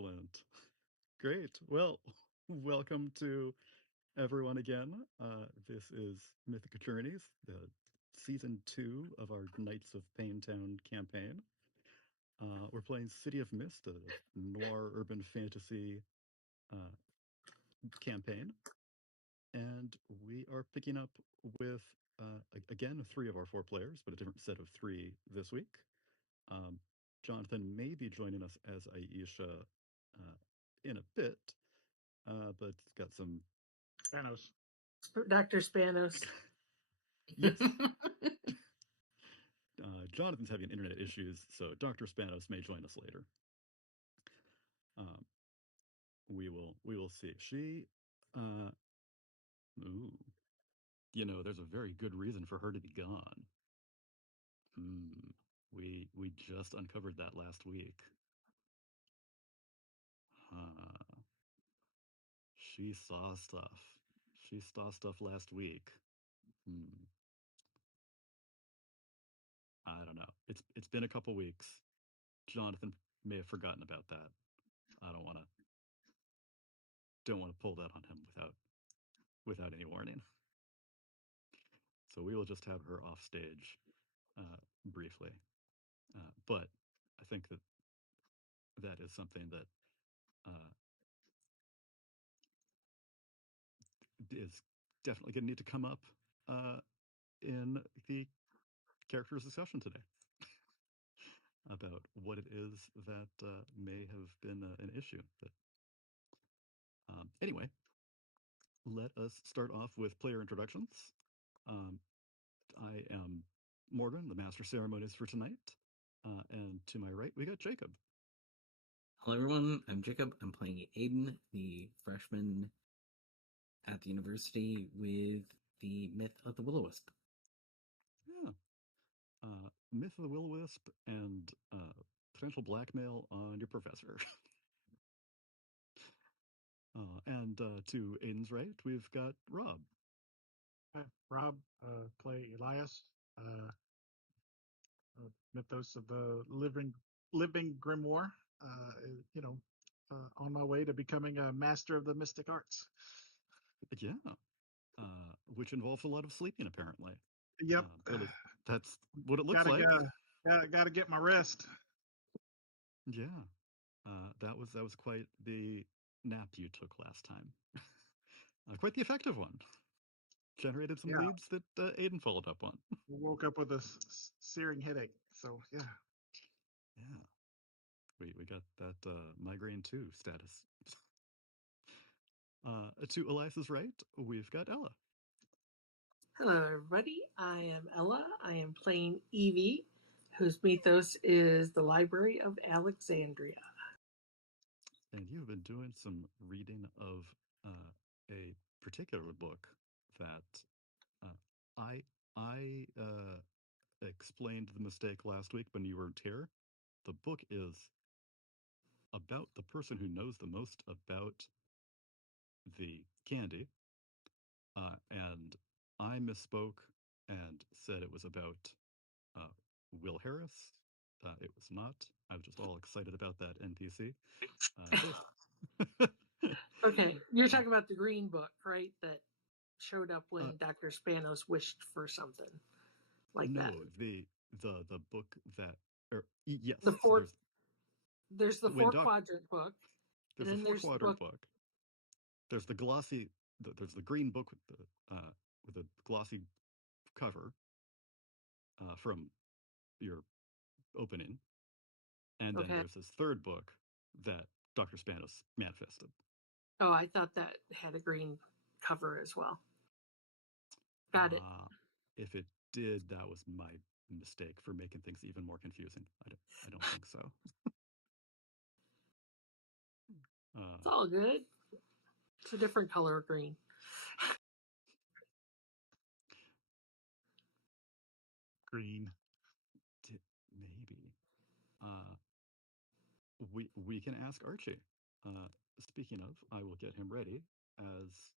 Excellent. Great. Well, welcome to everyone again. This is Mythic Journeys, the season 2 of our Knights of Payne Town campaign. We're playing City of Mist, a noir urban fantasy uh, campaign. And we are picking up with, again, 3 of our 4 players, but a different set of 3 this week. Um, Jonathan may be joining us as Aisha in a bit, but got some Spanos. Dr. Spanos. Yes. Jonathan's having internet issues, so Dr. Spanos may join us later. We will see. She, ooh, there's a very good reason for her to be gone. We just uncovered that last week. She saw stuff. She saw stuff last week. I don't know. It's been a couple weeks. Jonathan may have forgotten about that. I don't want to pull that on him without any warning. So we will just have her off stage briefly. But I think that is something that is definitely going to need to come up in the characters discussion today about what it is that may have been an issue. But anyway, let us start off with player introductions. I am Morgan, the master ceremonies for tonight. And to my right, we got Jacob. Hello, everyone. I'm Jacob. I'm playing Aiden, the freshman at the university with the Myth of the Will-O-Wisp. Yeah. Myth of the Will-O-Wisp and potential blackmail on your professor. And to Aiden's right, we've got Rob. Hi, Rob, play Elias, Mythos of the Living Grimoire. On my way to becoming a master of the mystic arts. Yeah, which involves a lot of sleeping, apparently. Yep, that's what it looks like. Gotta get my rest. Yeah, that was quite the nap you took last time. Quite the effective one. Generated some leads that Aiden followed up on. Woke up with a searing headache, so yeah. Yeah, we got that migraine 2 status. To Elias's right, we've got Ella. Hello, everybody. I am Ella. I am playing Evie, whose mythos is the Library of Alexandria. And you've been doing some reading of a particular book that I explained the mistake last week when you weren't here. The book is about the person who knows the most about the candy, and I misspoke and said it was about Will Harris. It was not. I was just all excited about that NPC. Okay, you're talking about the green book, right? That showed up when Dr. Spanos wished for something like that. No, the book that, yes, the fourth. So there's the 4 quadrant book. There's the 4 quadrant book. There's the glossy. There's the green book with a glossy cover from your opening, and then there's this third book that Dr. Spanos manifested. Oh, I thought that had a green cover as well. Got it. If it did, that was my mistake for making things even more confusing. I don't think so. It's all good. It's a different color of green. Green. Maybe. We can ask Archie. Speaking of, I will get him ready as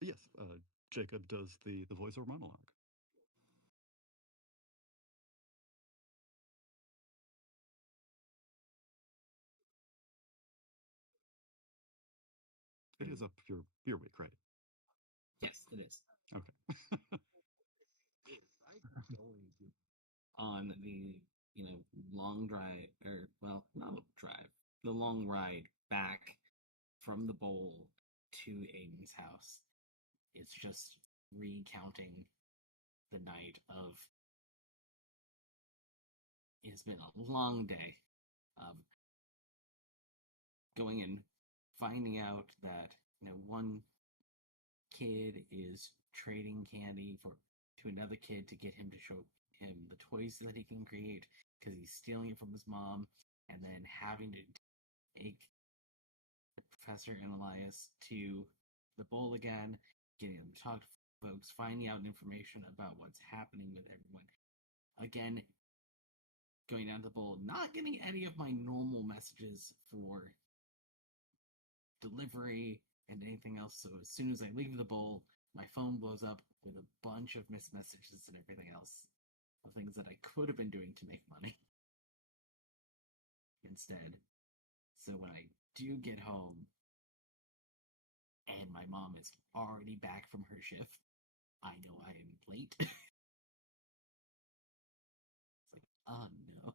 yes, Jacob does the voiceover monologue. It is a beer week, right? Yes, it is. Okay. On the, long drive, or, well, not a drive, the long ride back from the bowl to Aiden's house, it's just recounting the night of. It's been a long day of going and finding out that, one kid is trading candy to another kid to get him to show him the toys that he can create because he's stealing it from his mom, and then having to take the professor and Elias to the bowl again, getting them to talk to folks, finding out information about what's happening with everyone. Again, going down to the bowl, not getting any of my normal messages for delivery and anything else. So as soon as I leave the bowl, my phone blows up with a bunch of missed messages and everything else of things that I could have been doing to make money instead. So when I do get home and my mom is already back from her shift, I know I am late. It's like, oh no.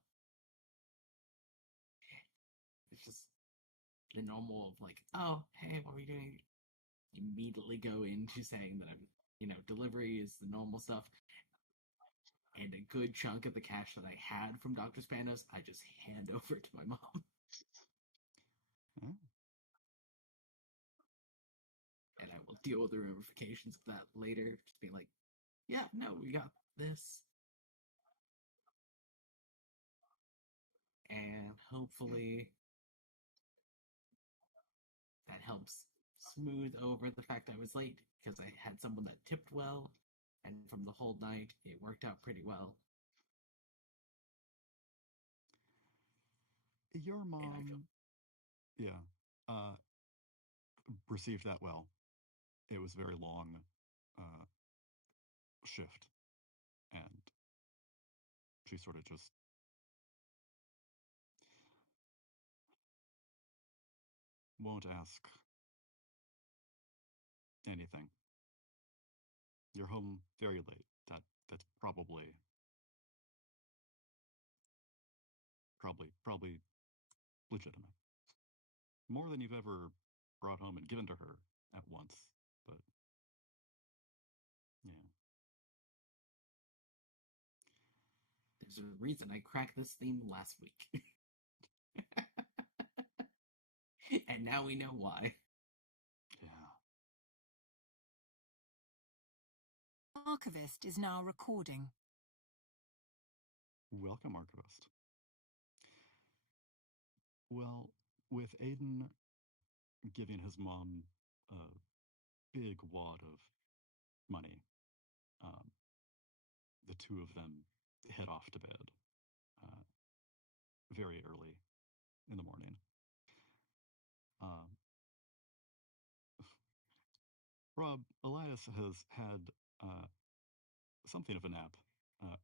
It's just the normal of like, oh, hey, what are we doing? Immediately go into saying that I'm, delivery is the normal stuff. And a good chunk of the cash that I had from Dr. Spanos, I just hand over to my mom. Oh. And I will deal with the ramifications of that later. Just being like, yeah, no, we got this. And hopefully that helps smooth over the fact I was late because I had someone that tipped well. And from the whole night, it worked out pretty well. Your mom, received that well. It was a very long shift, and she sort of just won't ask anything. You're home very late. That's probably legitimate. More than you've ever brought home and given to her at once. But yeah. There's a reason I cracked this theme last week. And now we know why. Yeah. Archivist is now recording. Welcome, Archivist. Well, with Aiden giving his mom a big wad of money, the two of them head off to bed very early in the morning. Rob, Elias has had something of a nap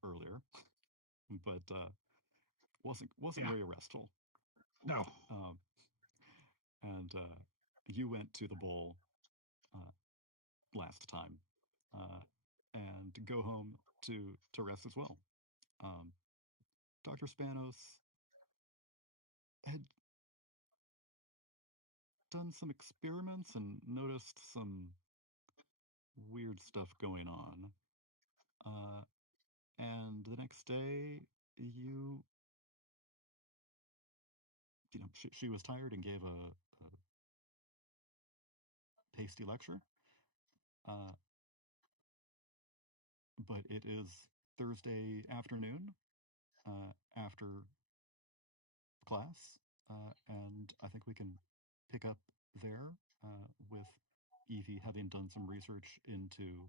earlier, but wasn't very restful. No. And you went to the bowl last time, and go home to rest as well. Dr. Spanos had done some experiments and noticed some weird stuff going on. And the next day, she was tired and gave a hasty lecture. But it is Thursday afternoon after class, and I think we can pick up there with Evie having done some research into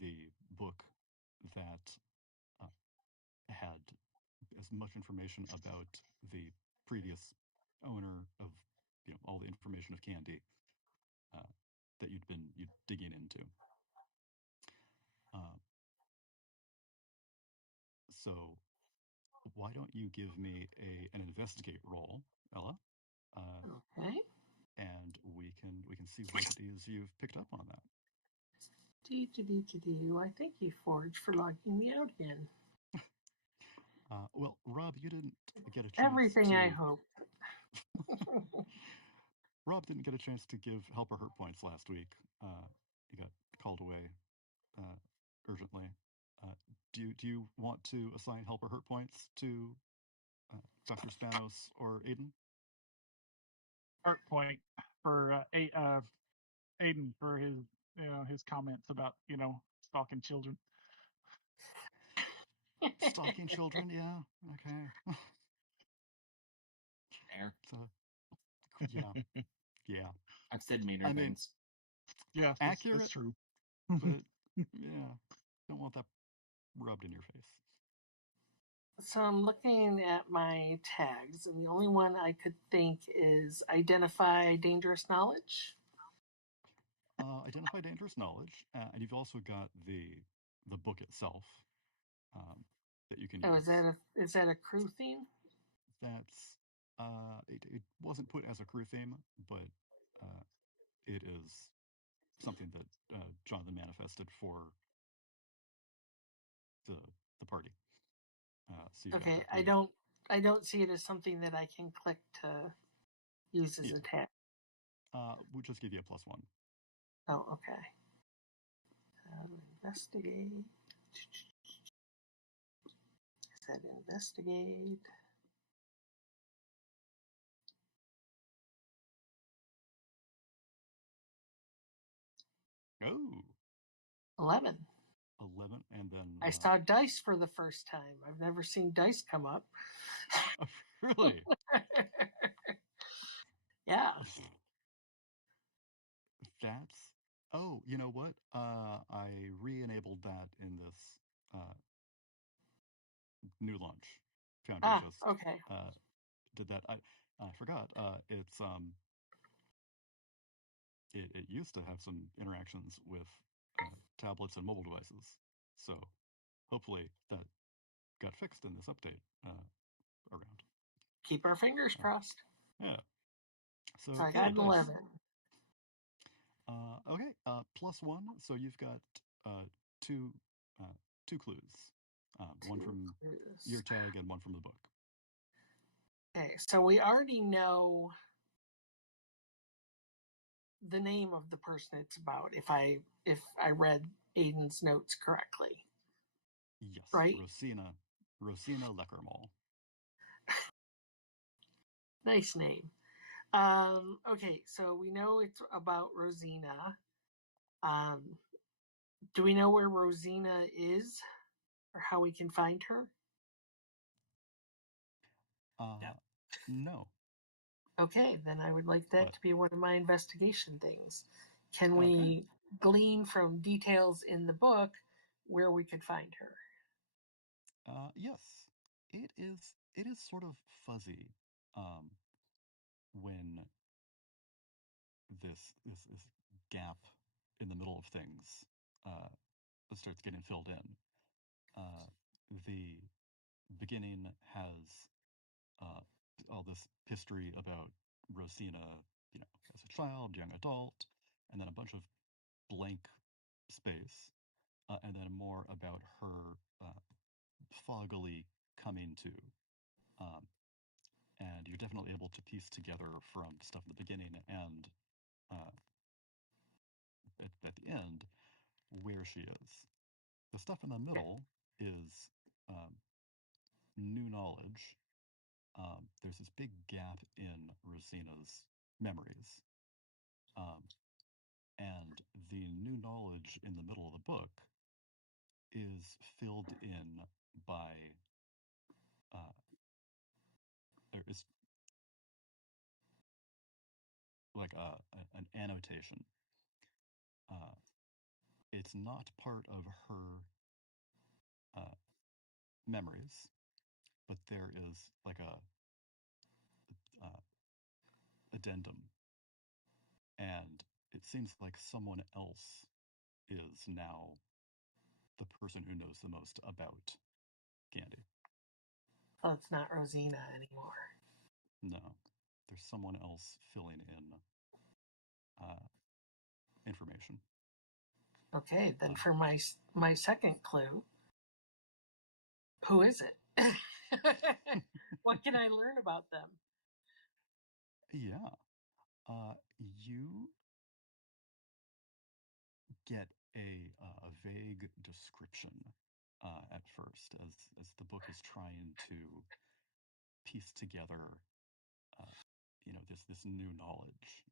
the book that had as much information about the previous owner of all the information of Candy that you'd digging into. So why don't you give me an investigate roll, Ella? Okay. and we can see what it is you've picked up on that. I think you forged for logging me out again. Well, Rob, you didn't get a chance Everything to... I hope. Rob didn't get a chance to give helper hurt points last week. He got called away urgently. Do you want to assign helper hurt points to Dr. Spanos or Aiden? Hurt point for Aiden for his comments about stalking children. Stalking children, yeah, okay. Fair. So, yeah. I've said meaner things. Yeah, accurate, that's true. But yeah, don't want that rubbed in your face. So I'm looking at my tags, and the only one I could think is identify dangerous knowledge. Identify dangerous knowledge, and you've also got the book itself that you can use. Is that a crew theme? That's it wasn't put as a crew theme, but it is something that Jonathan manifested for the party. So okay, I don't see it as something that I can click to use as a tag. We'll just give you a +1. Oh, okay. Investigate. Is that investigate? Oh. 11. 11, and then... I saw dice for the first time. I've never seen dice come up. Really? Yeah. That's... Oh, you know what? I re-enabled that in this new launch. Okay. Did that. I forgot. It's it used to have some interactions with tablets and mobile devices. So hopefully that got fixed in this update around. Keep our fingers crossed. Yeah. So I got an 11. Okay. +1. So you've got two clues. One from your tag and one from the book. Okay, so we already know the name of the person it's about if I read Aiden's notes correctly. Yes. Right? Rosina Leckermall. Nice name. Okay, so we know it's about Rosina. Do we know where Rosina is or how we can find her? No. Okay, then I would like that to be one of my investigation things. Can we glean from details in the book where we could find her? Yes. It is sort of fuzzy when this gap in the middle of things starts getting filled in. The beginning has all this history about Rosina, as a child, young adult, and then a bunch of blank space, and then more about her foggily coming to. And you're definitely able to piece together from stuff in the beginning and at the end where she is. The stuff in the middle is new knowledge. There's this big gap in Rosina's memories. And the new knowledge in the middle of the book is filled in by there is like an annotation. It's not part of her memories, but there is like a addendum, and it seems like someone else is now the person who knows the most about Candy. Oh, it's not Rosina anymore. No, there's someone else filling in information. Okay, then for my second clue, who is it? What can I learn about them? Yeah. You get a vague description at first as the book is trying to piece together, this new knowledge.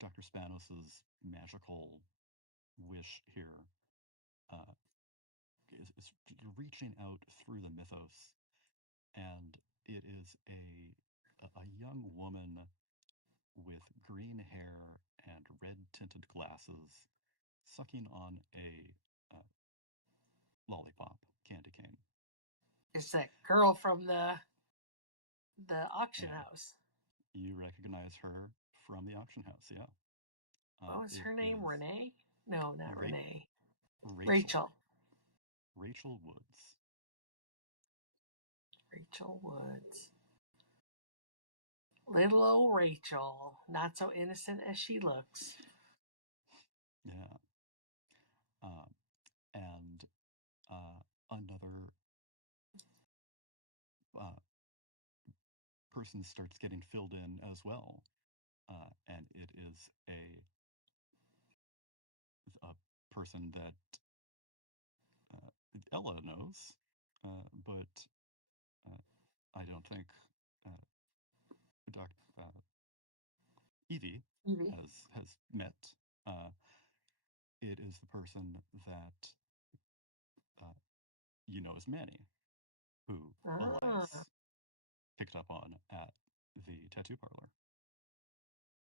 Dr. Spanos's magical wish here is reaching out through the mythos, and it is a young woman with green hair and red tinted glasses sucking on a lollipop candy cane. It's that girl from the auction Yeah. house. You recognize her from the auction house, yeah. What was her name? is Renee? No, not Renee. Rachel. Rachel. Rachel Woods. Rachel Woods. Little old Rachel, not so innocent as she looks. Yeah. And another person starts getting filled in as well. And it is a person that Ella knows, but I don't think Dr. Evie has met. It is the person that you know as Manny, who Elias picked up on at the tattoo parlor.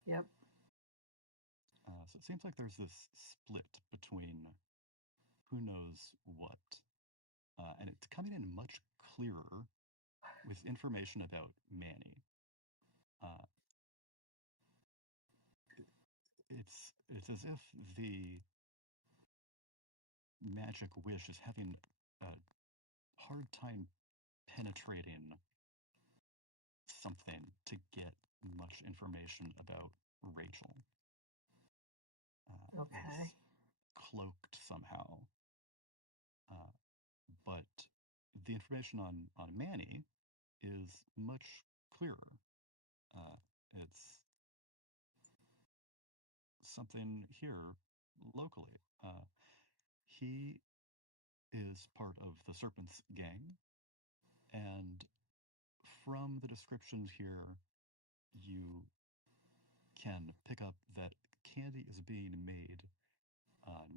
Yep. So it seems like there's this split between who knows what. And it's coming in much clearer with information about Manny. It's as if the magic wish is having a hard time penetrating something to get much information about Rachel. Okay. It's cloaked somehow. But the information on Manny is much clearer. It's something here locally. He is part of the Serpent's gang, and from the descriptions here, you can pick up that candy is being made,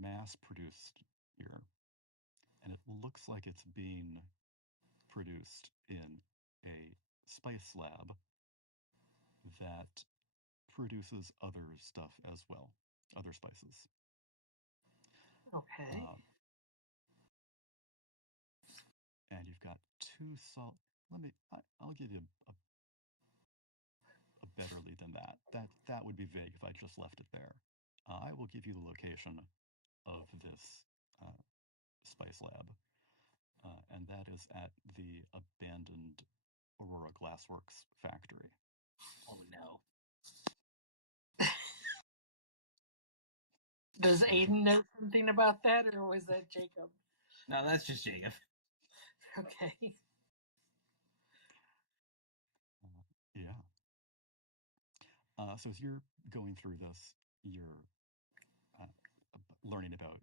mass-produced here, and it looks like it's being produced in a spice lab that produces other stuff as well, other spices. Okay. And you've got two salt. I'll give you a better lead than that. That would be vague if I just left it there. I will give you the location of this spice lab, and that is at the abandoned Aurora Glassworks factory. Oh no. Does Aiden know something about that, or was that Jacob? No, that's just Jacob. Okay. Yeah. So as you're going through this, you're learning about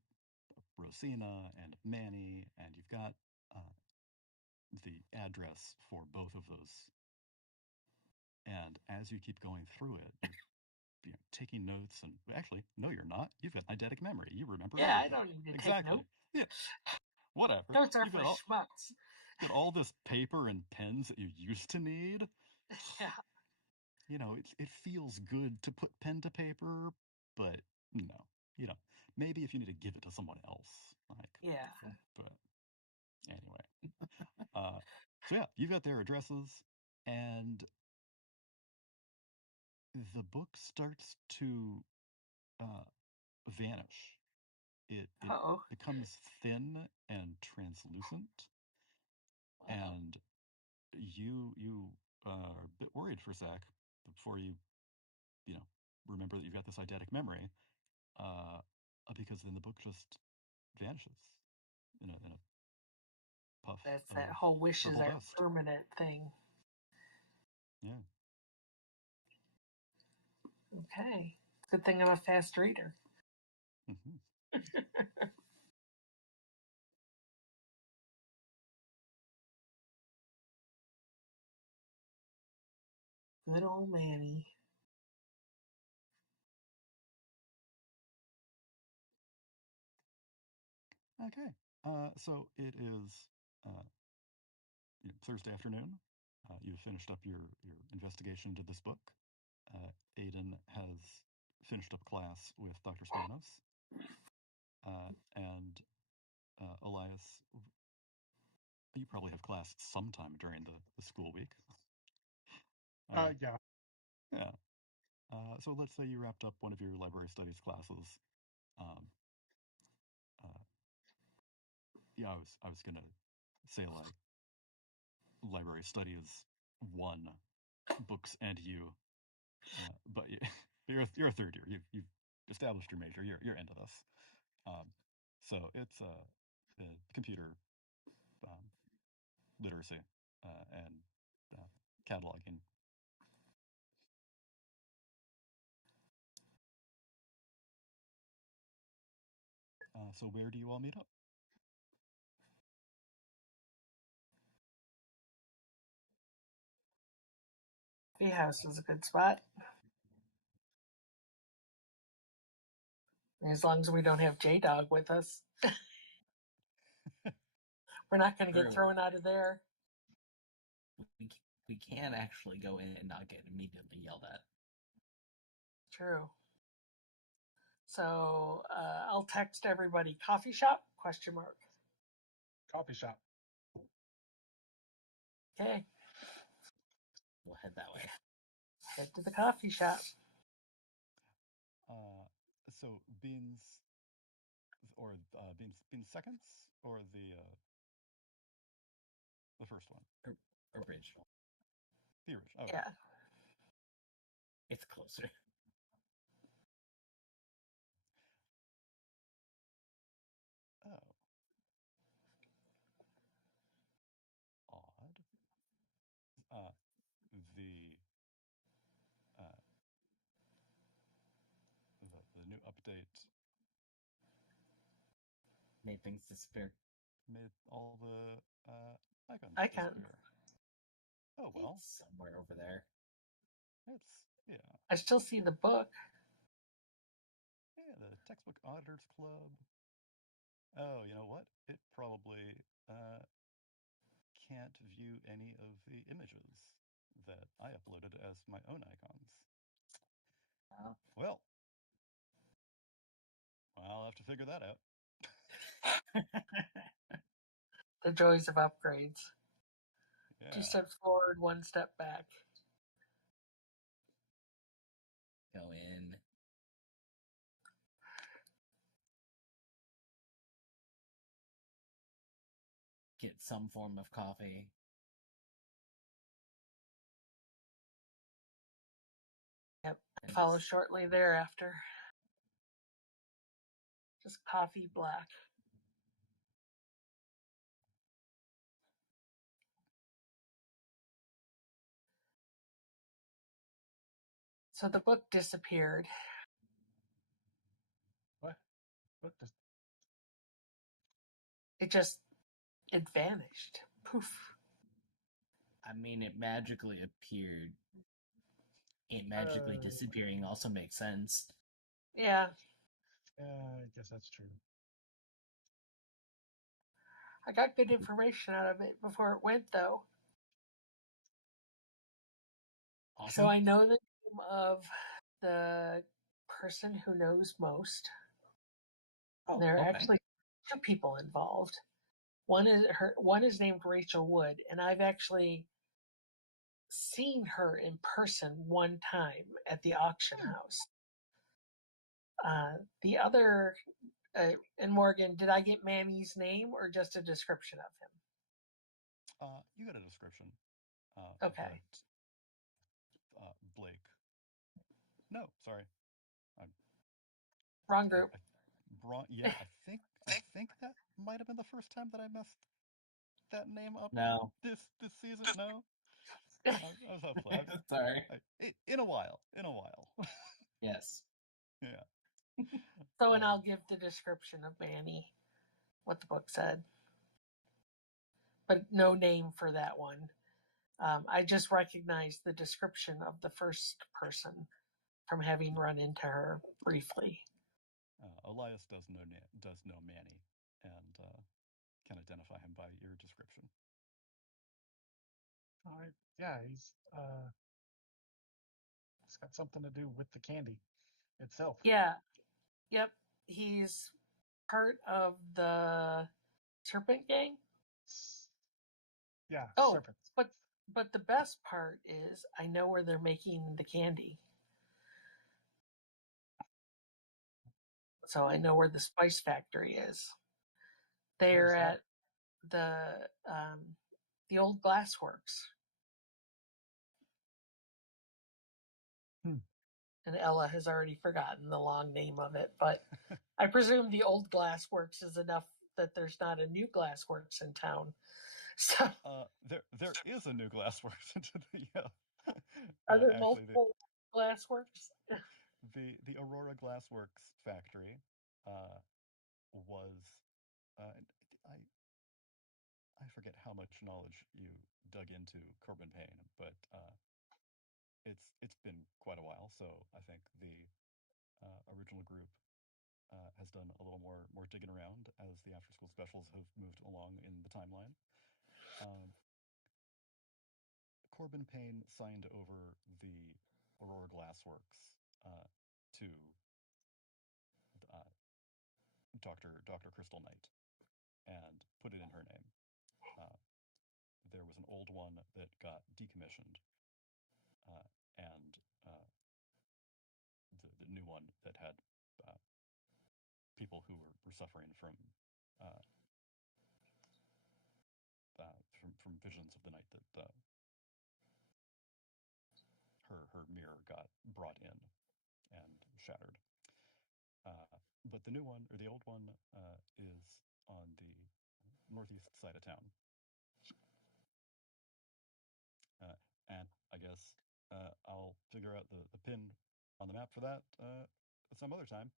Rosina and Manny, and you've got the address for both of those. And as you keep going through it, you're taking notes, and actually, no, you're not. You've got eidetic memory. You remember Yeah, everything. I don't need to exactly. take notes. Yeah, whatever. Notes are You've for got schmucks. got all this paper and pens that you used to need. Yeah. You know, it feels good to put pen to paper, but no, maybe if you need to give it to someone else, like, Yeah. But anyway, so yeah, you've got their addresses, and the book starts to vanish. It becomes thin and translucent, and you are a bit worried for Zach before you remember that you've got this eidetic memory, because then the book just vanishes in a puff. That's that whole wishes purple are dust. permanent thing. Yeah. Okay. Good thing I'm a fast reader. Mm-hmm. Good old Manny. Okay. So it is Thursday afternoon. You've finished up your investigation into this book. Aiden has finished up class with Dr. Spanos. And Elias, you probably have class sometime during the school week. Yeah. Yeah. So let's say you wrapped up one of your library studies classes. Yeah, I was gonna say like library study is 1, books and you, but you're a third year. You've established your major. You're into this. So it's the computer literacy and cataloging. So where do you all meet up? Coffee house is a good spot. As long as we don't have J-Dog with us. We're not going to get thrown out of there. We can actually go in and not get immediately yelled at. True. So I'll text everybody coffee shop ? Coffee shop. Okay. We'll head that way. Head to the coffee shop. So beans or beans seconds or the first one? Original. The original. Okay. Yeah. It's closer. Oh. Odd. The new update Made things disappear. made all the icons Icons. disappear. Oh well. It's somewhere over there. Yeah. I still see the book. Yeah, the Textbook Auditors Club. Oh, you know what? It probably can't view any of the images that I uploaded as my own icons. Well, I'll have to figure that out. The joys of upgrades. Yeah. 2 steps forward, 1 step back. Go in. Get some form of coffee. Yep. Follow shortly thereafter. Just coffee black. So the book disappeared. What? It vanished. Poof. I mean, it magically appeared. It magically disappearing also makes sense. Yeah. I guess that's true. I got good information out of it before it went, though. Awesome. So I know the name of the person who knows most. Oh, there are okay. actually 2 people involved. One is named Rachel Wood, and I've actually seen her in person one time at the auction house. The other, and Morgan, did I get Manny's name or just a description of him? You got a description. Okay. Blake. No, sorry. Wrong group. Yeah, I think that might have been the first time that I messed that name up. No. This season. No. I was hopeful. Sorry. In a while. Yes. Yeah. So, and I'll give the description of Manny, what the book said, but no name for that one. I just recognized the description of the first person from having run into her briefly. Elias does know Manny, and can identify him by your description. All right. Yeah, he's got something to do with the candy itself. Yeah. Yep. He's part of the Serpent Gang. Yeah. Oh, Serpents. but the best part is I know where they're making the candy. So I know where the spice factory is. They're at the old glassworks. And Ella has already forgotten the long name of it, but I presume the old glassworks is enough that there's not a new glassworks in town. So there is a new glassworks into the are there multiple glassworks? The Aurora Glassworks factory was I forget how much knowledge you dug into Corbin Payne, but it's been quite a while. So I think the original group has done a little more digging around as the after school specials have moved along in the timeline. Corbin Payne signed over the Aurora Glassworks to Dr. Crystal Knight and put it in her name. There was an old one that got decommissioned, and the new one that had people who were suffering from visions of the night that her mirror got brought in and shattered. But the new one, or the old one, is on the northeast side of town. And I guess I'll figure out the pin on the map for that some other time.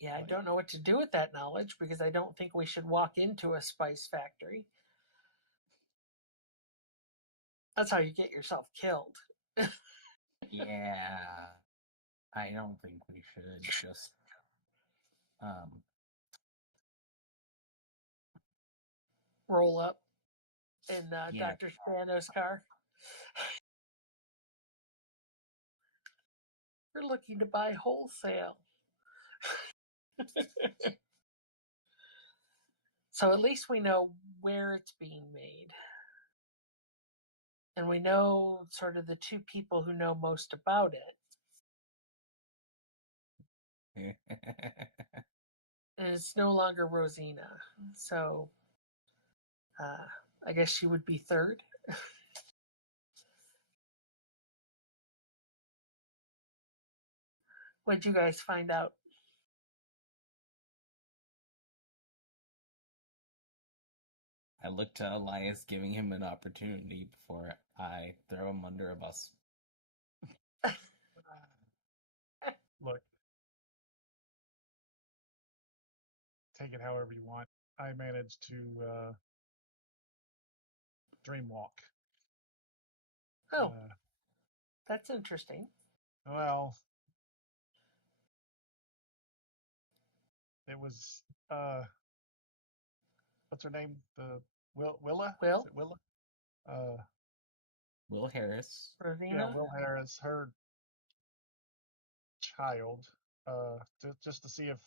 Yeah, I don't know what to do with that knowledge because I don't think we should walk into a spice factory. That's how you get yourself killed. Yeah. I don't think we should just roll up in Dr. Spano's car. We're looking to buy wholesale. So at least we know where it's being made. And we know sort of the two people who know most about it. And it's no longer Rosina. So I guess she would be third. What'd you guys find out? I look to Elias, giving him an opportunity before I throw him under a bus. Look, take it however you want. I managed to dreamwalk. Oh, that's interesting. Well, it was what's her name? The Willa? Will? Is it Willa? Will Harris. Rosina? Yeah, Will Harris, her child. Just to see if,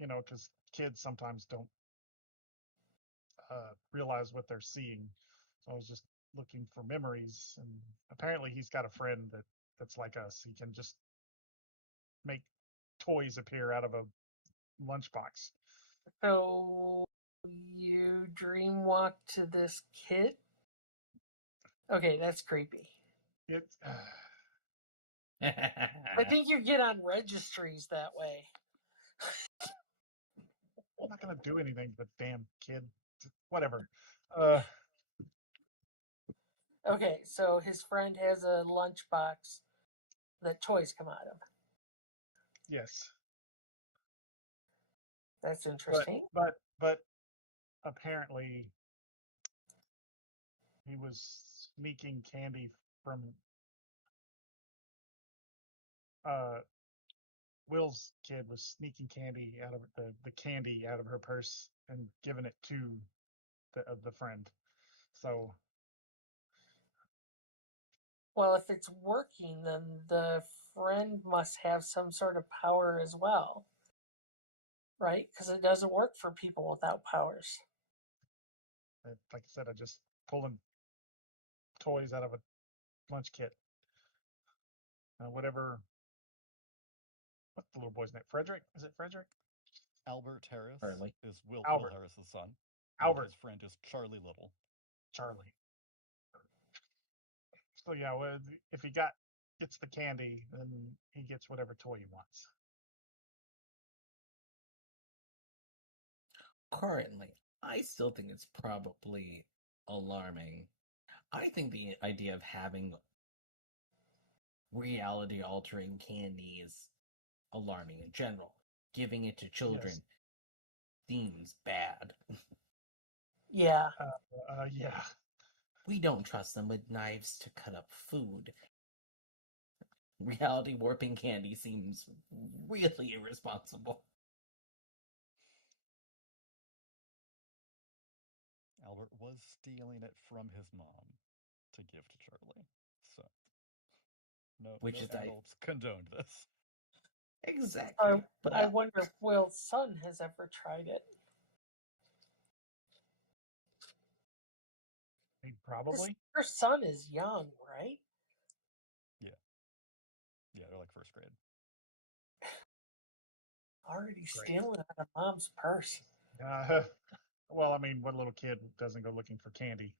because kids sometimes don't realize what they're seeing. So I was just looking for memories, and apparently he's got a friend that's like us. He can just make toys appear out of a lunchbox. So you dream walk to this kid? Okay, that's creepy. It's I think you get on registries that way. I'm not gonna do anything to the damn kid. Whatever. Okay, so his friend has a lunchbox that toys come out of. Yes. That's interesting. But apparently he was sneaking candy from Will's kid was sneaking candy out of the candy out of her purse and giving it to the friend. So Well, if it's working, then the friend must have some sort of power as well. Right? Because it doesn't work for people without powers. like I said, I just pulling toys out of a lunch kit. Whatever. What's the little boy's name? Frederick? Is it Frederick? Albert Harris Early. is Will Albert. Harris's son. Albert. His friend is Charlie Little. Charlie. So yeah, well, if he gets the candy, then he gets whatever toy he wants. Currently, I still think it's probably alarming. I think the idea of having reality altering candy is alarming in general. Giving it to children seems bad. Yeah. Yeah. We don't trust them with knives to cut up food. Reality warping candy seems really irresponsible. Albert was stealing it from his mom to give to Charlie. So, no adults condoned this. Exactly. But I wonder if Will's son has ever tried it. Probably. Her son is young, right? Yeah, they're like first grade. Already stealing out of mom's purse. Well, I mean, what little kid doesn't go looking for candy?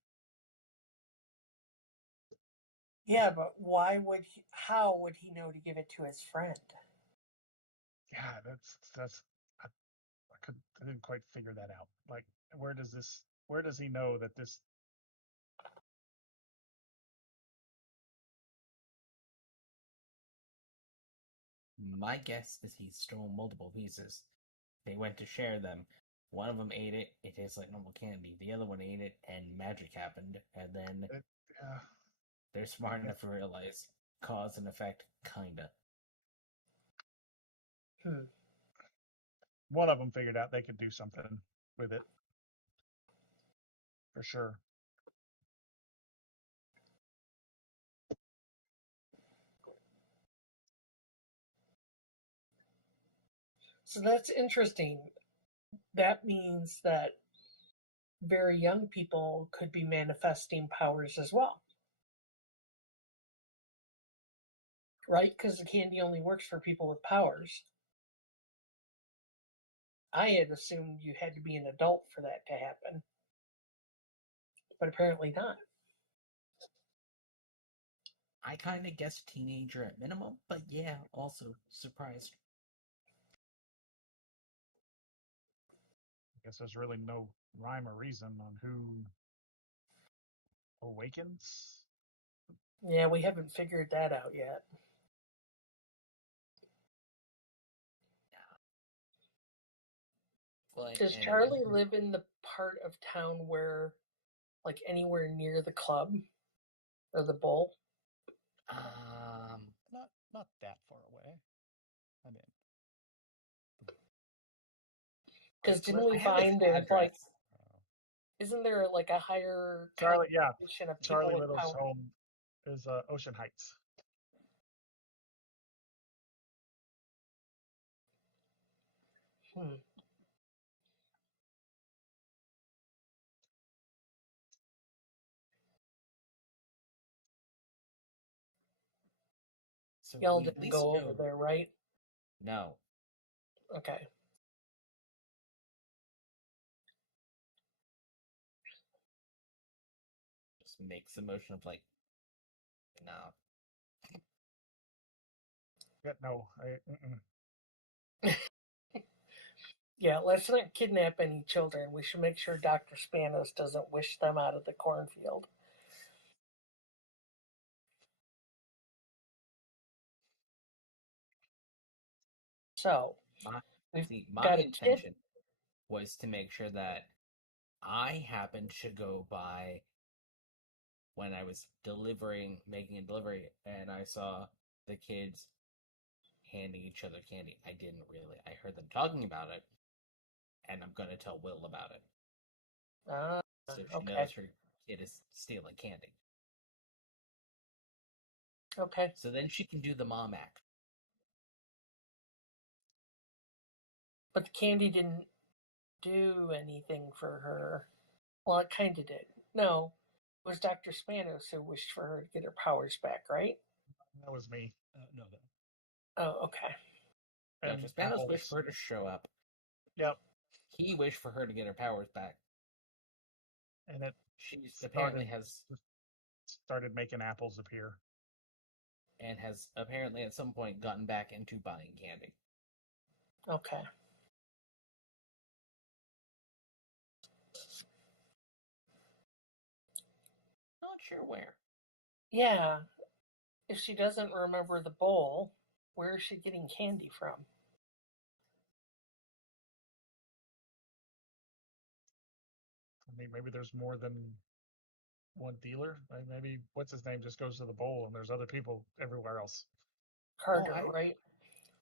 Yeah, but how would he know to give it to his friend? Yeah, that's I didn't quite figure that out. Like, where does he know that this? My guess is he stole multiple pieces. They went to share them. One of them ate it. It tastes like normal candy. The other one ate it, and magic happened. And then they're smart enough to realize cause and effect, kinda. One of them figured out they could do something with it. For sure. So that's interesting. That means that very young people could be manifesting powers as well. Right? Because the candy only works for people with powers. I had assumed you had to be an adult for that to happen. But apparently not. I kind of guessed teenager at minimum, but yeah, also surprised. I guess there's really no rhyme or reason on who awakens. Yeah, we haven't figured that out yet. Does Charlie live in the part of town where, like, anywhere near the club or the bowl? Not that far away. I mean, because didn't we find there's like, isn't there like a higher concentration of people Charlie with Little's power? home is Ocean Heights. So y'all didn't go over there, right? No. Okay. mixed emotion of like, no. Yeah, no. Yeah, let's not kidnap any children. We should make sure Dr. Spanos doesn't wish them out of the cornfield. So, my intention was to make sure that I happened to go by when I was making a delivery, and I saw the kids handing each other candy. I didn't really. I heard them talking about it, and I'm going to tell Will about it. So she knows her kid is stealing candy. Okay. So then she can do the mom act. But the candy didn't do anything for her. Well, it kind of did. No, it was Dr. Spanos who wished for her to get her powers back, right? That was me. No, that. Oh, okay. Dr. Spanos wished for her to show up. Yep. He wished for her to get her powers back. And she apparently has started making apples appear. And has apparently at some point gotten back into buying candy. Okay. Not sure where. Yeah. If she doesn't remember the bowl, where is she getting candy from? I mean, maybe there's more than one dealer. Maybe what's his name just goes to the bowl, and there's other people everywhere else. Carter, right?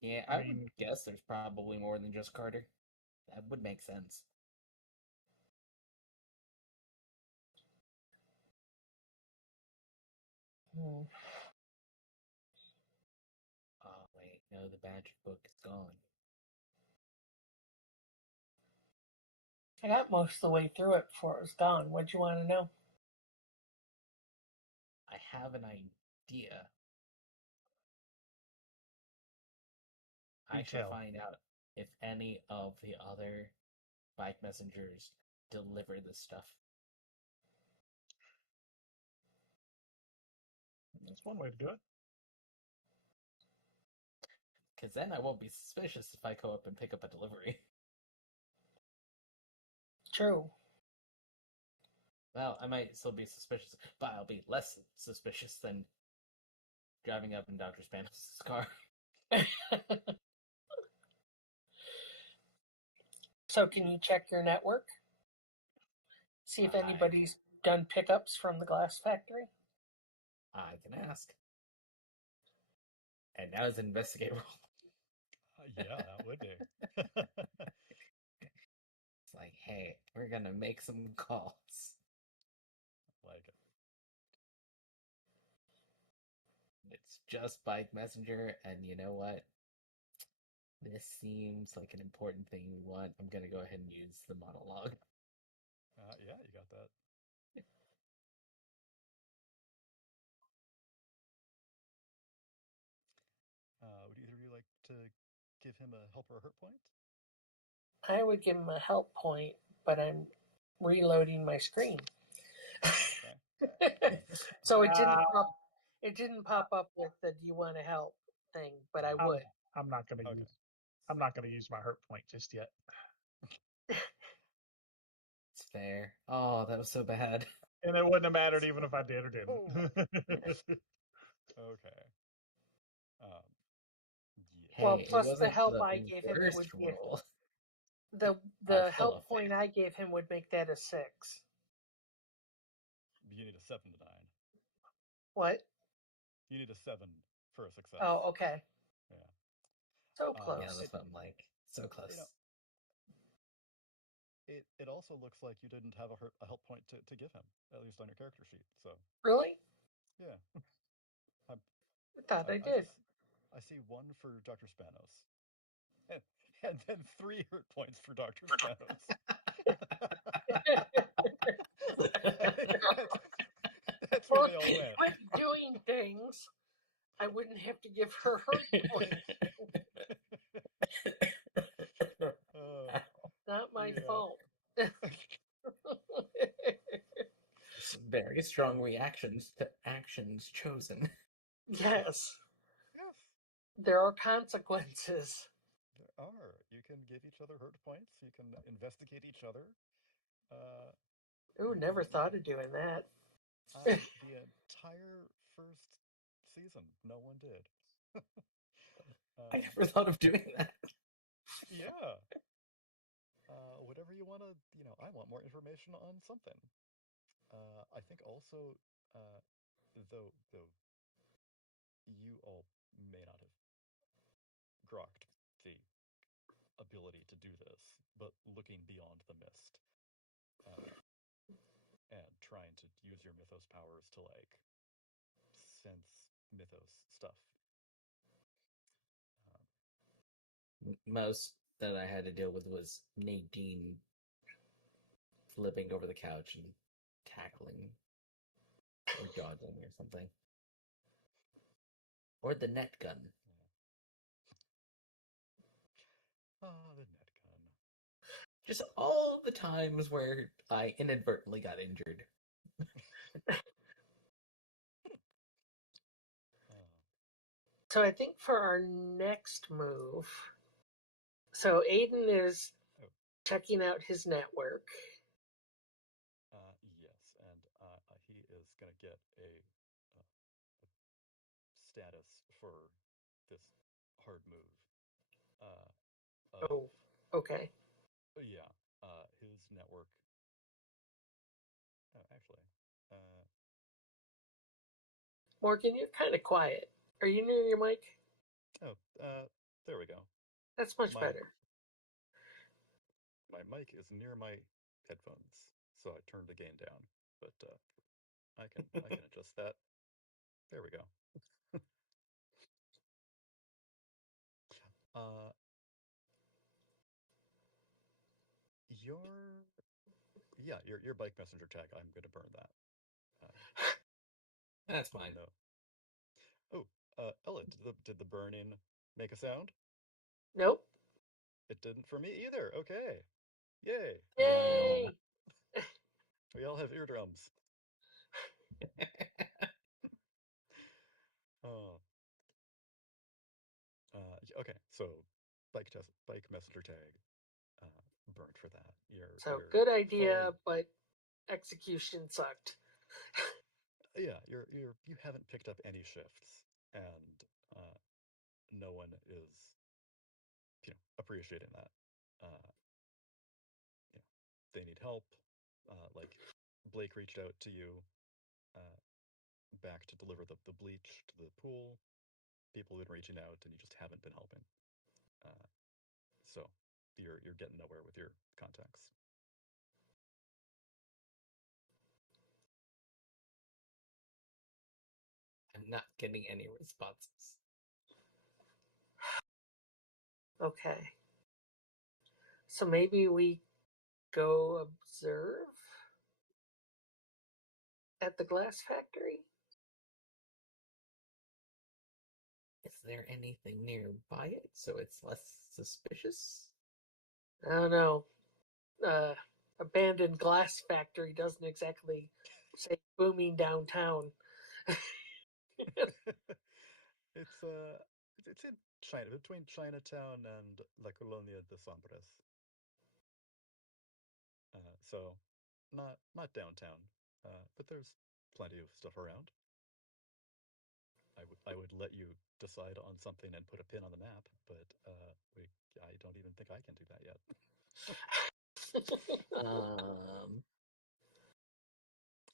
Yeah, I would guess there's probably more than just Carter. That would make sense. Oh wait, no, the magic book is gone. I got most of the way through it before it was gone. What'd you want to know? I have an idea. I should find out if any of the other bike messengers deliver this stuff. That's one way to do it. Because then I won't be suspicious if I go up and pick up a delivery. True. Well, I might still be suspicious, but I'll be less suspicious than driving up in Dr. Spanos' car. So can you check your network? See if anybody's done pickups from the glass factory? I can ask. And now it's investigate roll. Yeah, that would be. It's like, hey, we're gonna make some calls. Like it. It's just bike messenger, and you know what? This seems like an important thing we want. I'm gonna go ahead and use the monologue. Yeah, you got that. Would either of you like to give him a help or a hurt point? I would give him a help point, but I'm reloading my screen. Okay. So it didn't pop up with the "Do you want to help" thing, but I would. I'm not going to use. I'm not going to use my hurt point just yet. It's fair. Oh, that was so bad. And it wouldn't have mattered even if I did or didn't. Okay. Yeah. Well, plus the help I gave him, it would be the help point I gave him would make that a 6. You need a 7 to 9. What? You need a 7 for a success. Oh, okay. Yeah. So close. Yeah, that's what I'm like. So close. You know, it also looks like you didn't have a help point to give him, at least on your character sheet. So. Really? Yeah. I thought I did. I see 1 for Dr. Spanos. And then 3 hurt points for Dr. Spanos. That's where they all went. Quit doing things. I wouldn't have to give her hurt points. Not my fault. very strong reactions to actions chosen. Yes, Yes, there are consequences. there are. You can give each other hurt points. You can investigate each other. Ooh, You never can- thought of doing that. the entire first season, no one did. I never thought of doing that. Yeah. Whatever you want to, I want more information on something. I think also, though you all may not have grokked the ability to do this, but looking beyond the mist, and trying to use your mythos powers to like sense mythos stuff. Most that I had to deal with was Nadine flipping over the couch and tackling or dodging or something. Or the net gun. The net gun. Just all the times where I inadvertently got injured. So I think for our next move, so Aiden is checking out his network. Yes, and he is going to get a status for this hard move. Oh, okay. Yeah, his network. Oh, actually, Morgan, you're kind of quiet. Are you near your mic? there we go. That's much better. My mic is near my headphones, so I turned the gain down. But I can adjust that. There we go. Your bike messenger tag. I'm going to burn that. That's fine. No. Oh, Ella, did the burning make a sound? Nope. It didn't for me either. Okay. Yay. Yay! We all have eardrums. Oh. Okay, so bike messenger tag. Burned for that. So good idea, but execution sucked. Yeah, you haven't picked up any shifts, and no one is, appreciating that. They need help. Like Blake reached out to you, back to deliver the bleach to the pool. People have been reaching out, and you just haven't been helping. So you're getting nowhere with your contacts. I'm not getting any responses. Okay. So maybe we go observe at the glass factory? Is there anything nearby it so it's less suspicious? I don't know. Abandoned glass factory doesn't exactly say booming downtown. It's in China, between Chinatown and La Colonia de Sombras. So not downtown, but there's plenty of stuff around. I would let you decide on something and put a pin on the map, but I don't even think I can do that yet.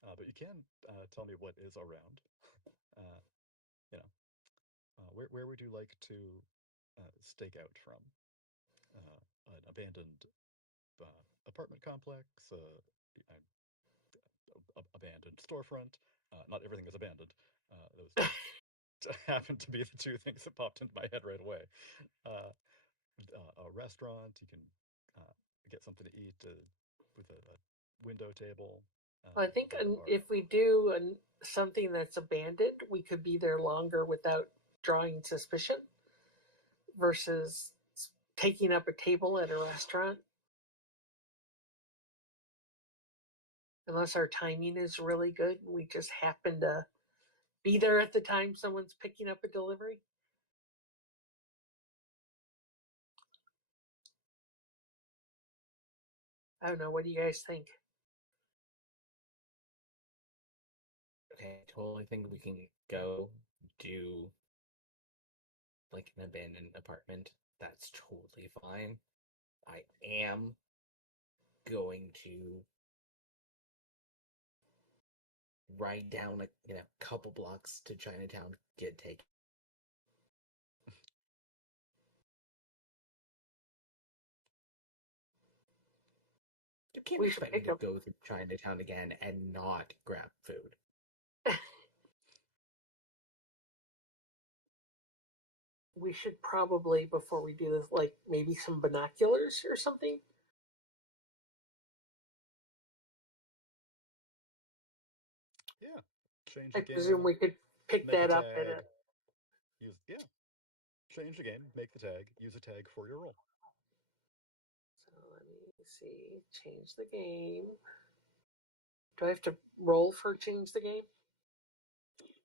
But you can tell me what is around. Where would you like to stake out from? An abandoned apartment complex, abandoned storefront. Not everything is abandoned. Those just happen to be the two things that popped into my head right away. A restaurant, you can get something to eat with a window table. I think if we do something that's abandoned, we could be there longer without drawing suspicion versus taking up a table at a restaurant. Unless our timing is really good and we just happen to be there at the time someone's picking up a delivery. I don't know. What do you guys think? Okay, I totally think we can go do like an abandoned apartment. That's totally fine. I am going to ride down a couple blocks to Chinatown, get taken. You can't We should expect me pick to up. go through Chinatown again and not grab food. We should probably, before we do this, like maybe some binoculars or something. Yeah. Change I the game. presume we could pick make that a up at a. tag. Change the game, make the tag, use a tag for your roll. So let me see. Change the game. Do I have to roll for change the game?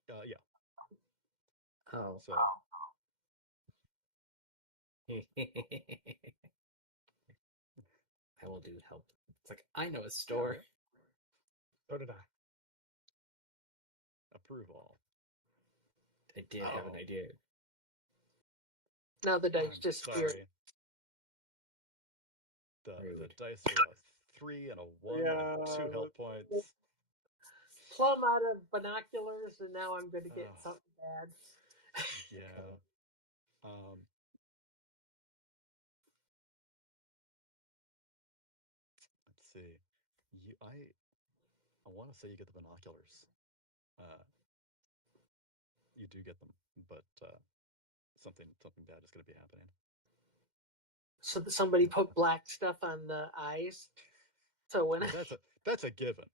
Yeah. Oh. So I will do help. It's like, I know a store. Yeah. So did I. Approve all. I did have an idea. Now the dice I'm disappeared. sorry. The dice are a 3 and a 1 Yeah. and 2 health points. Plum out of binoculars, and now I'm going to get something bad. Yeah. Let's see. I want to say you get the binoculars. You do get them, but something bad is going to be happening. So somebody put black stuff on the eyes. So when well, that's a given.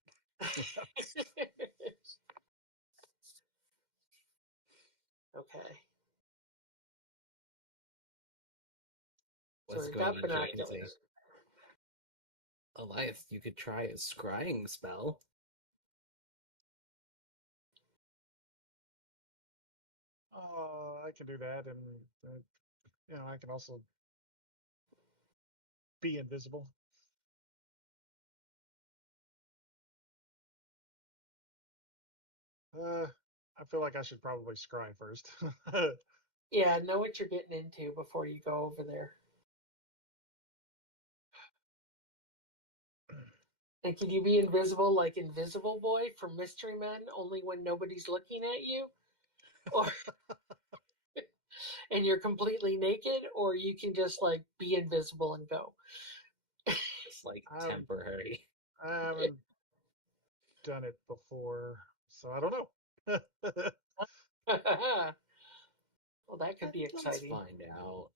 Okay. What's So we going got to be crazy? binoculars. Elias, you could try a scrying spell. I can do that, and I can also be invisible. I feel like I should probably scry first. Yeah, know what you're getting into before you go over there. And can you be invisible like Invisible Boy from Mystery Men, only when nobody's looking at you? Or and you're completely naked, or you can just like be invisible and go. It's like temporary. I haven't done it before, so I don't know. Well, that could be exciting. Let's find out.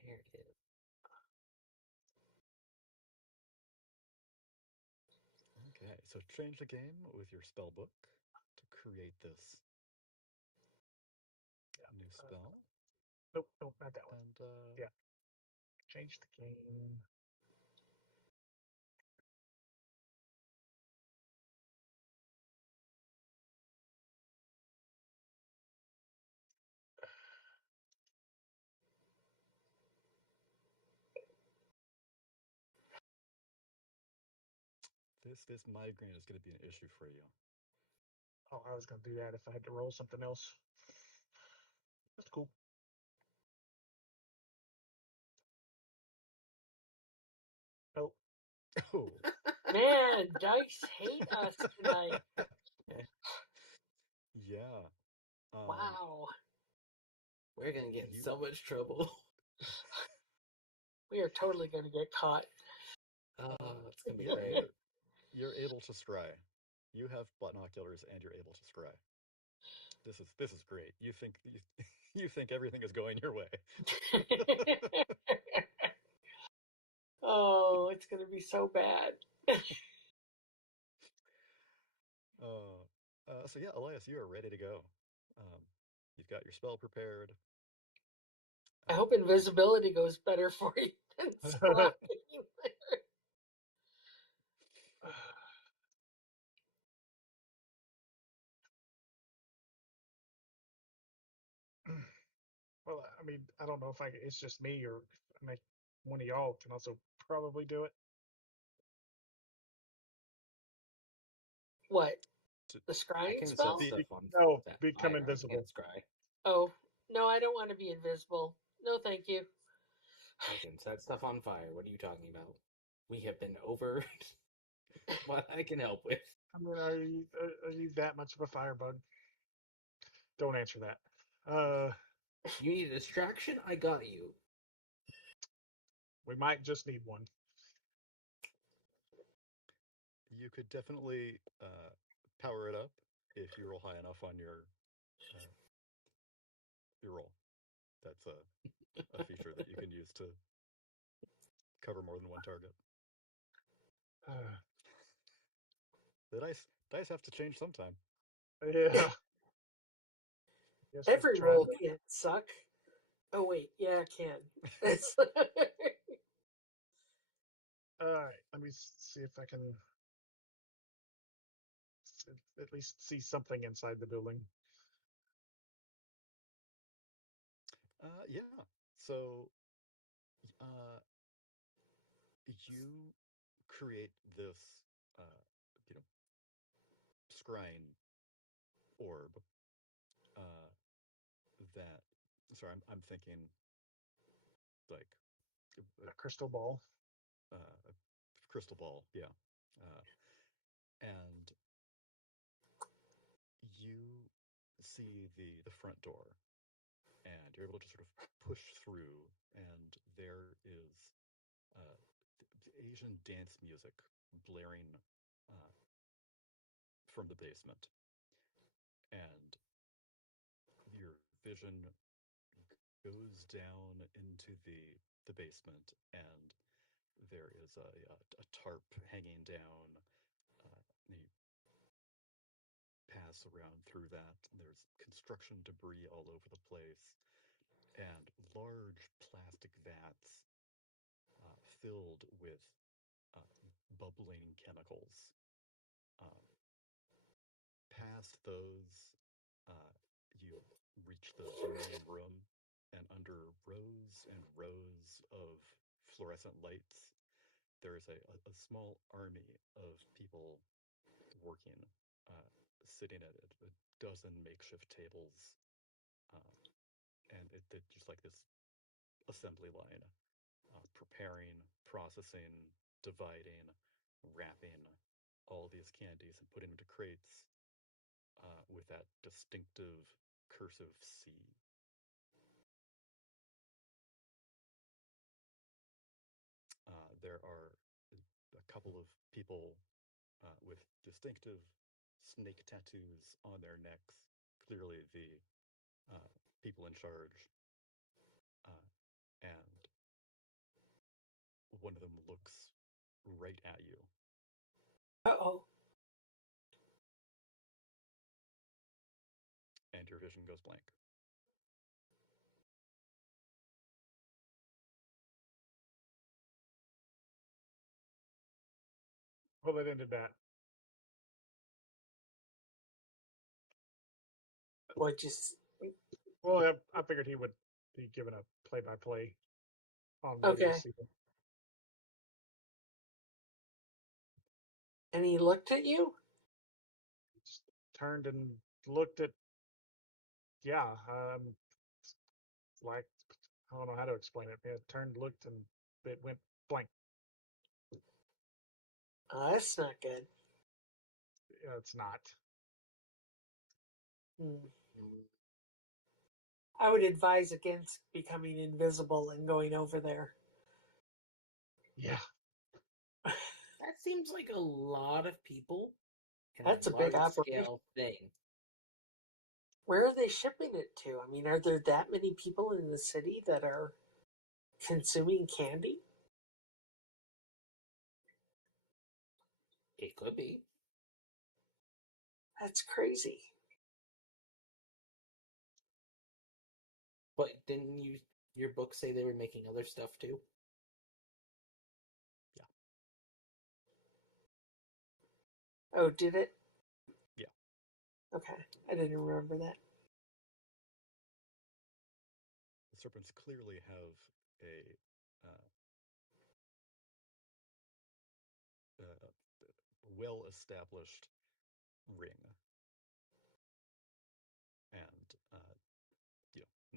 Here it is. Okay, so change the game with your spell book to create this new spell. Nope, not that one. And yeah, change the game. this migraine is going to be an issue for you. Oh, I was going to do that if I had to roll something else. That's cool. Nope. Oh. Man, dice hate us tonight. Yeah. Wow. We're going to get in so much trouble. We are totally going to get caught. It's going to be great. You're able to scry. You have binoculars and you're able to scry. This is great. You think you think everything is going your way. Oh, it's going to be so bad. So yeah, Elias, you are ready to go. You've got your spell prepared. I hope invisibility goes better for you than sliding there. Well, I mean, I don't know if it's just me or one of y'all can also probably do it. What? To- The I scrying can spell? set stuff on No, that become fire. I invisible. can't scry. Oh, no, I don't want to be invisible. No, thank you. I can set stuff on fire. What are you talking about? We have been over what I can help with. I mean, are you that much of a firebug? Don't answer that. You need a distraction? I got you. We might just need one. You could definitely power it up if you roll high enough on your roll. That's a feature that you can use to cover more than one target. The dice have to change sometime. Yeah. Yes, we're Every trying roll to- can't suck. Oh, wait. Yeah, it can. All right, let me see if I can at least see something inside the building. Yeah. So you create this, you know, scrying orb that. Sorry, I'm thinking like A crystal ball. a crystal ball, yeah. And you see the front door, and you're able to sort of push through, and there is the Asian dance music blaring uh, from the basement, and your vision goes down into the basement, and there is a tarp hanging down. And you pass around through that, and there's construction debris all over the place, and large plastic vats filled with uh, bubbling chemicals. Uh, Past those, you reach the main room, and under rows and rows of fluorescent lights, there is a small army of people working, uh, sitting at a dozen makeshift tables, and it's just like this assembly line, preparing, processing, dividing, wrapping all these candies and putting them into crates with that distinctive cursive C. There are a couple of people with distinctive snake tattoos on their necks, clearly the people in charge. And one of them looks right at you. Uh-oh. And your vision goes blank. Well, it ended that. Well, just Well, I figured he would be given a play-by-play on what okay. he's seeing. And he looked at you? Just turned and looked at. Yeah, like I don't know how to explain it. It turned, looked, and it went blank. Oh, that's not good. It's not. I would advise against becoming invisible and going over there. Yeah. That seems like a lot of people. And That's a big large operation. scale thing. Where are they shipping it to? I mean, are there that many people in the city that are consuming candy? It could be. That's crazy. But didn't you your books say they were making other stuff too? Yeah. Oh, did it? Yeah. Okay, I didn't remember that. The serpents clearly have a well-established ring, and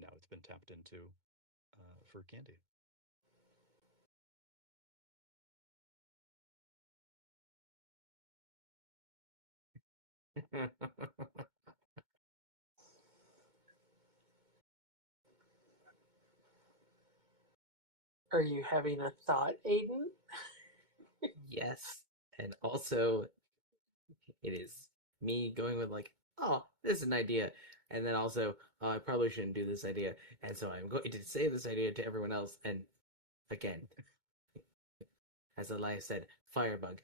now it's been tapped into for candy. Are you having a thought, Aiden? Yes. And also, it is me going with like, oh, this is an idea. And then also, I probably shouldn't do this idea. And so I'm going to say this idea to everyone else. And again, as Elias said, Firebug.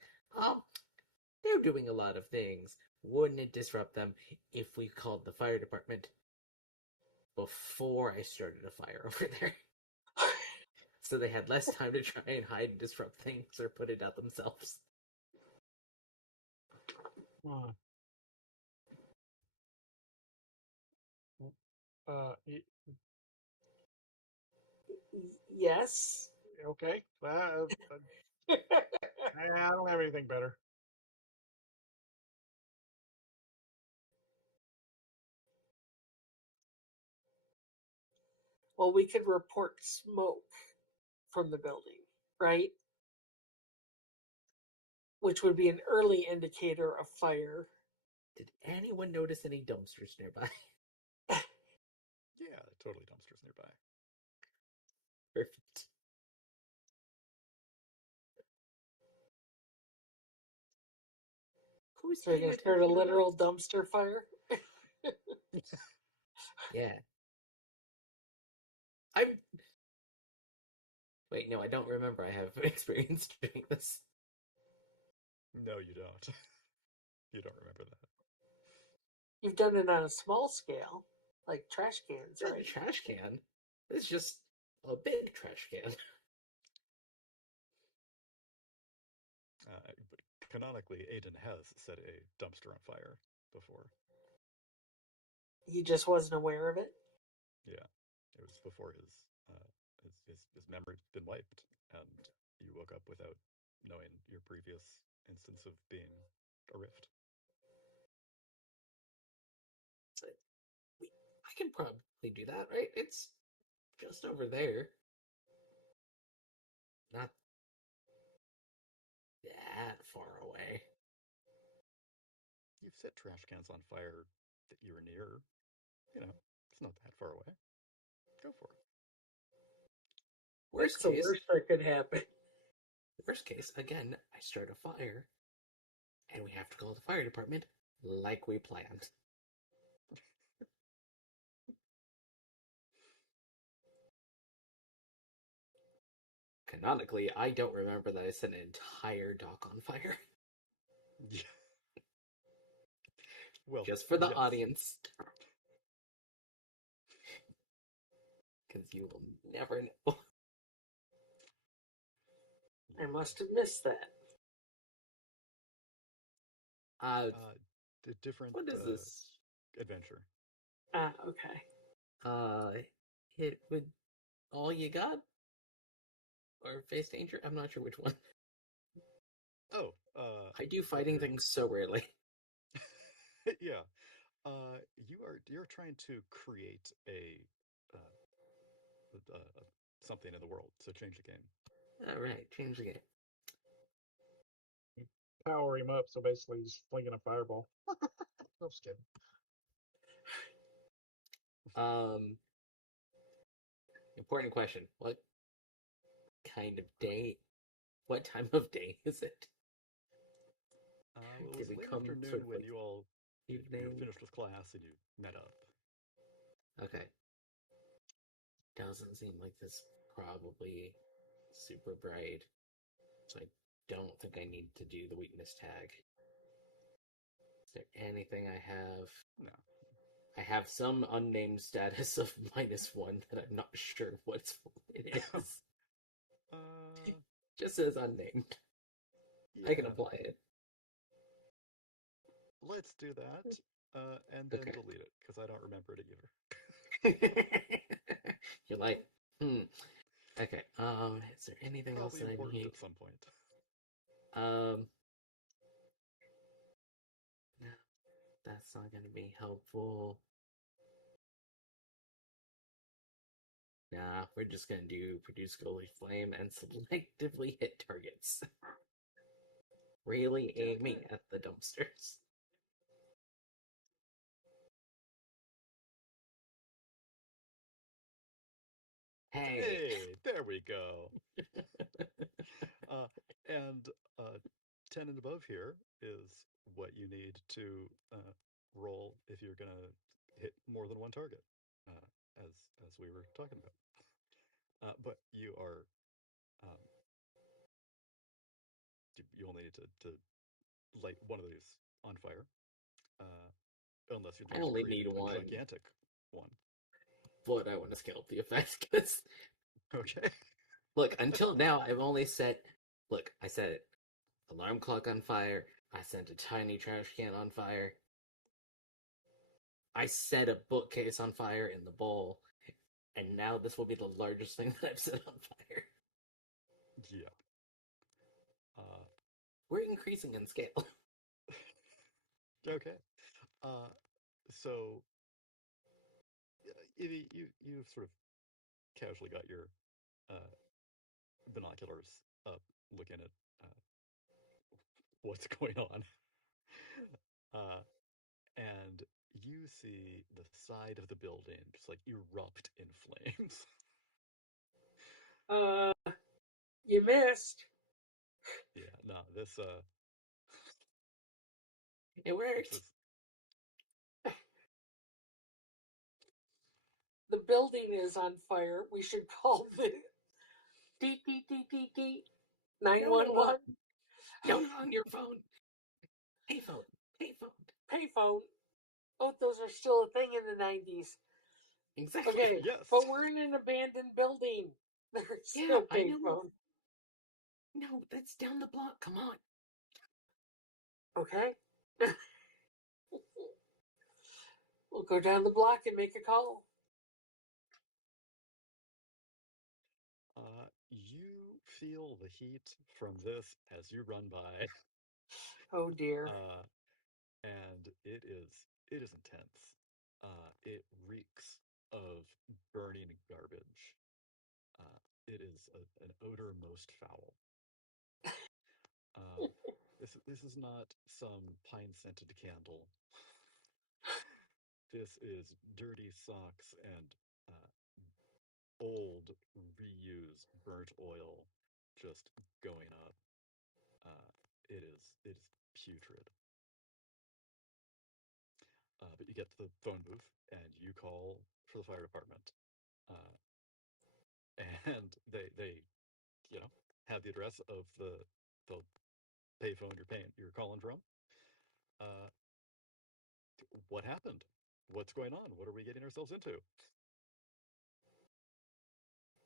They're doing a lot of things. Wouldn't it disrupt them if we called the fire department before I started a fire over there? So they had less time to try and hide and disrupt things or put it out themselves. Yes. Okay. I don't have anything better. Well, we could report smoke from the building, right? Which would be an early indicator of fire. Did anyone notice any dumpsters nearby? Yeah, totally dumpsters nearby. Perfect. Who's So you're paying going to start a attention to literal that? dumpster fire? Yeah. Wait, no, I don't remember. I have experience doing this. No, you don't. You don't remember that. You've done it on a small scale, like trash cans, It's right? a trash can. It's just a big trash can. But canonically, Aiden has set a dumpster on fire before. He just wasn't aware of it. Yeah, it was before his memory's been wiped, and you woke up without knowing your previous instance of being a rift. I can probably do that, right? It's just over there. Not that far away. You've set trash cans on fire that you were near. It's not that far away. Go for it. Worst What's case, the worst that could happen? worst case, again, I start a fire, and we have to call the fire department like we planned. Canonically, I don't remember that I set an entire dock on fire. Yeah. Well, just for the yes. audience. Because you will never know. I must have missed that. Different. What is this? Adventure. Okay. Hit with all you got? Or face danger? I'm not sure which one. Oh, I do fighting things so rarely. Yeah. You're trying to create something in the world, so change the game. Alright, change the game. Power him up, so basically he's flinging a fireball. I'm just kidding. Important question. What time of day is it? Well, it Did was we late come afternoon sort of when like you all you were evening? finished with class and you met up. Okay. Doesn't seem like this probably super bright. So I don't think I need to do the weakness tag. Is there anything I have? No. I have some unnamed status of -1 that I'm not sure what it is. Just says unnamed. Yeah, I can apply it. let's do that, and then Okay. delete it because I don't remember it either. You're like, Okay. Is there anything else Probably that I important need? at some point. No, that's not going to be helpful. Nah, we're just going to do produce Gully Flame and selectively hit targets. Really aiming at the dumpsters. Hey, there we go. And 10 and above here is what you need to roll if you're going to hit more than one target, as we were talking about. But you are you only need to light one of these on fire, unless you'd I like to only create need a one. gigantic one. But I want to scale up the effects because Okay. look, until now I've only set. Look, I set it. Alarm clock on fire. I set a tiny trash can on fire. I set a bookcase on fire in the bowl, and now this will be the largest thing that I've set on fire. Yeah. We're increasing in scale. Okay. So you sort of casually got your binoculars up, looking at what's going on, and you see the side of the building just like erupt in flames. You missed. Yeah, no, this It worked. this is The building is on fire. We should call the D 911 No, on your phone. Payphone. payphone. Oh, those are still a thing in the 90s. Exactly. Okay, yes. but we're in an abandoned building. There's Yeah, no I know. payphone. No, that's down the block. Come on. Okay. We'll go down the block and make a call. You feel the heat from this as you run by. Oh dear. And it is intense. It reeks of burning garbage. It is an odor most foul. This is not some pine scented candle. This is dirty socks and old, reused, burnt oil just going up. It is putrid. But you get to the phone booth and you call for the fire department, and they have the address of the payphone you're calling from. Uh, what happened? What's going on? What are we getting ourselves into?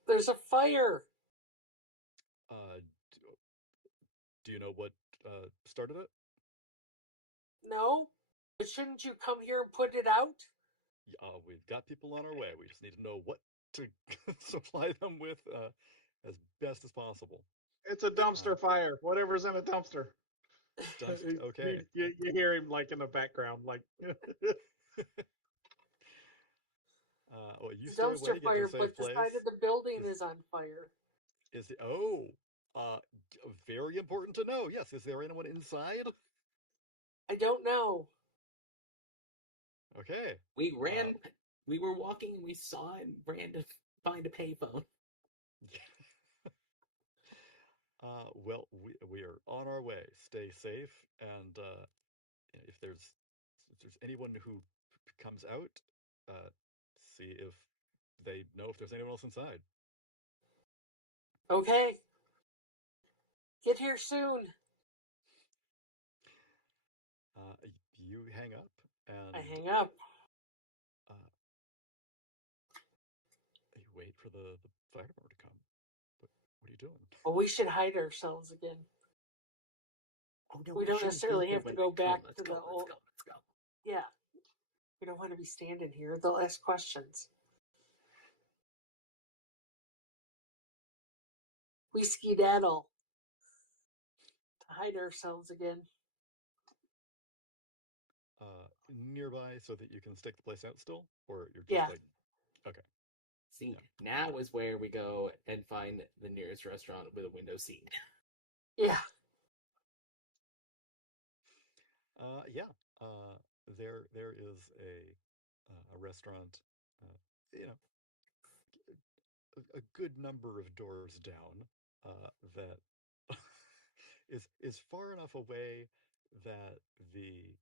There's a fire. Do you know what started it? No? But shouldn't you come here and put it out? We've got people on our way. We just need to know what to supply them with as best as possible. It's a dumpster fire. Whatever's in a dumpster. Okay. You hear him like in the background, like. Well, you It's a stay away, dumpster get to a fire, safe but the place. side of the building is on fire. Very important to know. Yes, is there anyone inside? I don't know. Okay. We ran. We were walking and we saw it and ran to find a payphone. Well, we are on our way. Stay safe, and if there's anyone who comes out, see if they know if there's anyone else inside. Okay. Get here soon. You hang up, and I hang up. for the fire department to come. What are you doing? Well, we should hide ourselves again. Oh no, We don't shouldn't necessarily be here. have to go back Let's to go, the old. Let's go. Yeah, we don't want to be standing here. They'll ask questions. We skedaddle to hide ourselves again. Nearby so that you can stick the place out still? Or you're just Yeah. like, okay. See, now is where we go and find the nearest restaurant with a window seat. Yeah. Yeah. There is a restaurant, you know, a good number of doors down, that is far enough away that the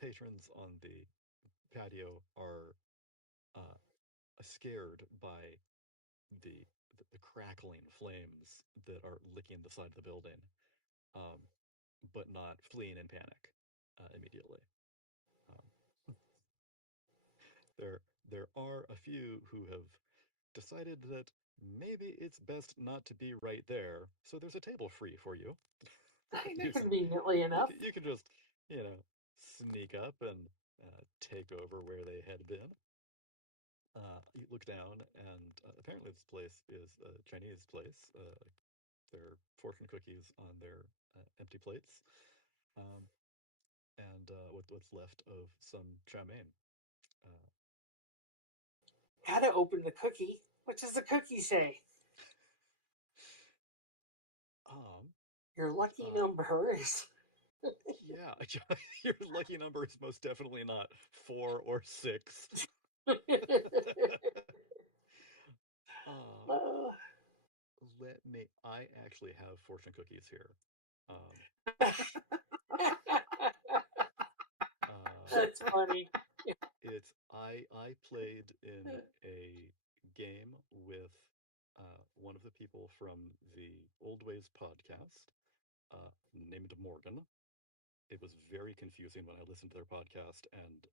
patrons on the patio are scared by the the crackling flames that are licking the side of the building, um, but not fleeing in panic immediately. Um, there are a few who have decided that maybe it's best not to be right there, so there's a table free for you. Conveniently enough. You can just, sneak up and take over where they had been. You look down, and apparently this place is a Chinese place. There are fortune cookies on their empty plates, um, and what's left of some chow mein. How to open the cookie? What does the cookie say? Your lucky number is. Yeah, your lucky number is most definitely not 4 or 6. I actually have fortune cookies here. That's funny. I played in a game with one of the people from the Old Ways podcast, named Morgan. It was very confusing when I listened to their podcast and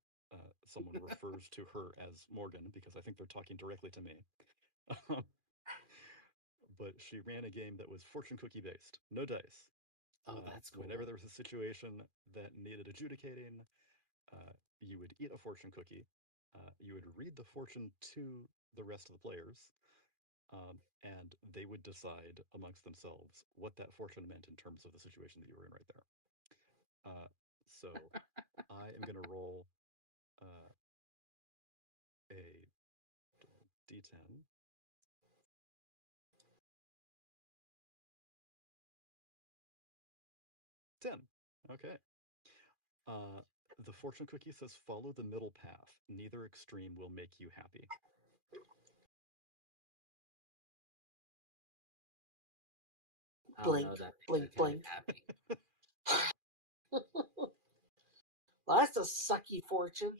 someone refers to her as Morgan because I think they're talking directly to me. But she ran a game that was fortune cookie based, no dice. Oh, that's cool. Whenever there was a situation that needed adjudicating, you would eat a fortune cookie. You would read the fortune to the rest of the players, and they would decide amongst themselves what that fortune meant in terms of the situation that you were in right there. So I am going to roll a d10. Okay. The fortune cookie says, follow the middle path. Neither extreme will make you happy. Blink, oh, no, that blink, blink. Happy. Well, that's a sucky fortune.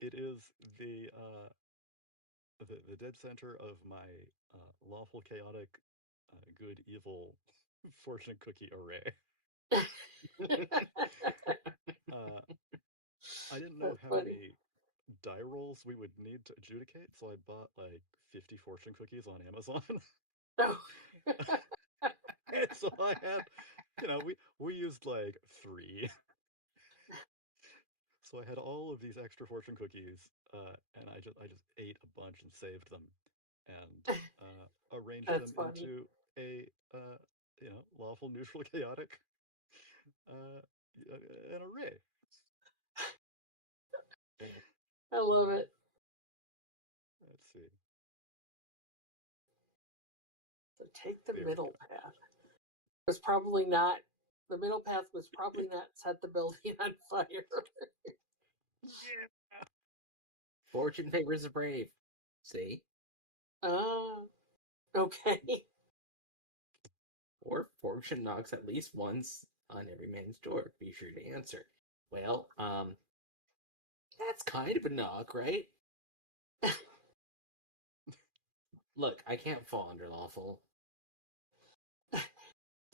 It is the dead center of my lawful, chaotic, good, evil fortune cookie array. I didn't know how many die rolls we would need to adjudicate, so I bought like 50 fortune cookies on Amazon. No. And so I had, we used like 3. So I had all of these extra fortune cookies, and I just ate a bunch and saved them, and arranged them into a lawful, neutral, chaotic an array. I love it. Let's see. So take the middle path. It was probably not. The middle path was probably not set the building on fire. Yeah. Fortune favors the brave. See? Okay. Or fortune knocks at least once on every man's door. Be sure to answer. Well, that's kind of a knock, right? Look, I can't fall under lawful.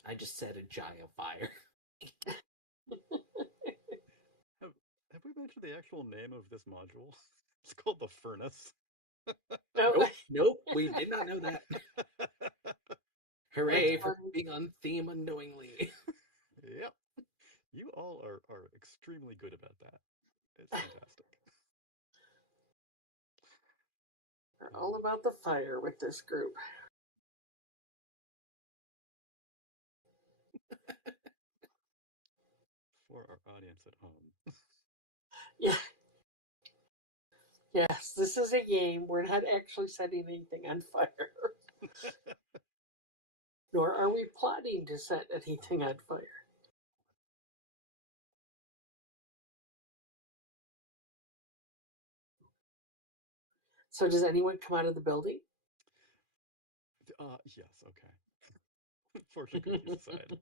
I just set a giant fire. Have we mentioned the actual name of this module? It's called the furnace. No, Nope, we did not know that. Hooray That's for funny. being on theme unknowingly. Yep. You all are extremely good about that. It's fantastic. They're all about the fire with this group. For our audience at home. Yeah. Yes, this is a game. We're not actually setting anything on fire. Nor are we plotting to set anything on fire. So does anyone come out of the building? Yes, okay. Fortune cookies aside.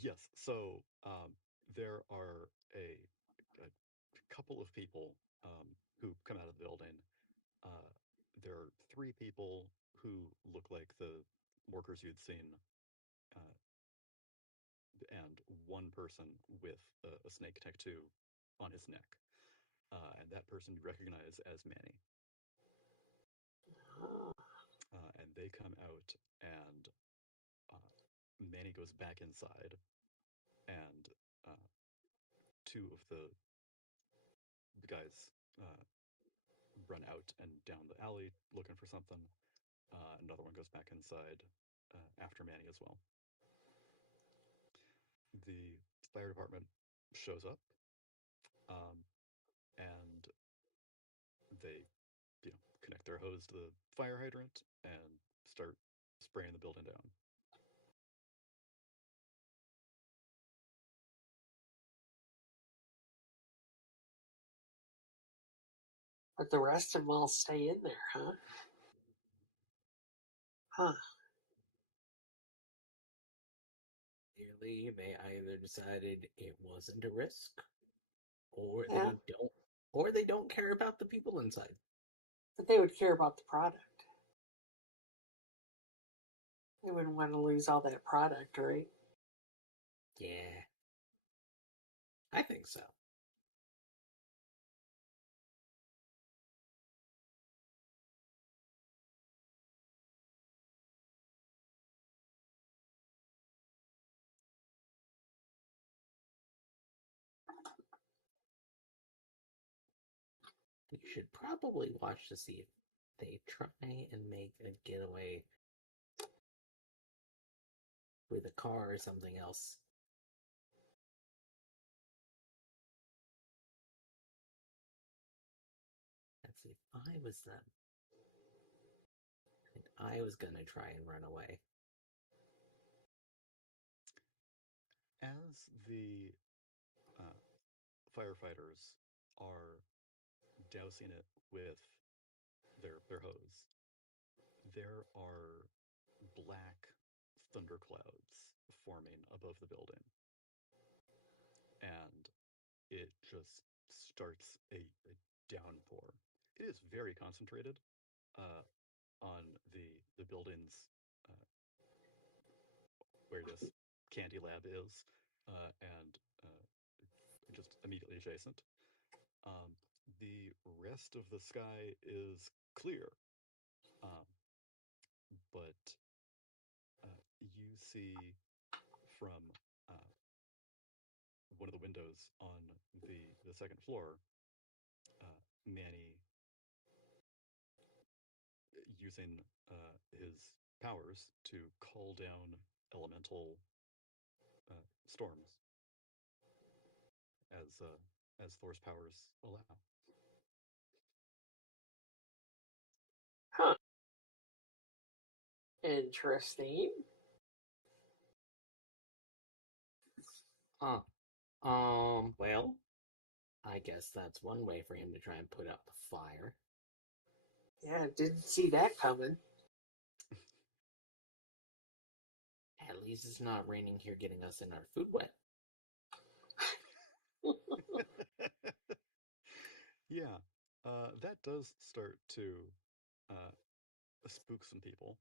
Yes, so there are a couple of people who come out of the building. Uh, there are three people who look like the workers you'd seen, uh, and one person with a snake tattoo on his neck. And that person you recognize as Manny. And they come out, and Manny goes back inside, and two of the guys run out and down the alley looking for something. Another one goes back inside after Manny as well. The fire department shows up, and they, connect their hose to the fire hydrant and start spraying the building down. But the rest of them all stay in there, huh? Huh. Clearly, they either decided it wasn't a risk, or Yeah. they don't care about the people inside. But they would care about the product. They wouldn't want to lose all that product, right? Yeah, I think so. We should probably watch to see if they try and make a getaway with a car or something else. Let's see, if I was them, and I was gonna try and run away. As the firefighters are dousing it with their hose, there are black thunderclouds forming above the building, and it just starts a downpour. It is very concentrated uh, on the buildings uh, where this candy lab is, and just immediately adjacent. Um, the rest of the sky is clear, um, but you see from uh, one of the windows on the second floor, Manny using his powers to call down elemental storms as Thor's powers allow. Huh. Interesting. Huh. Well, I guess that's one way for him to try and put out the fire. Yeah, didn't see that coming. At least it's not raining here, getting us in our food wet. Yeah, that does start to spook some people.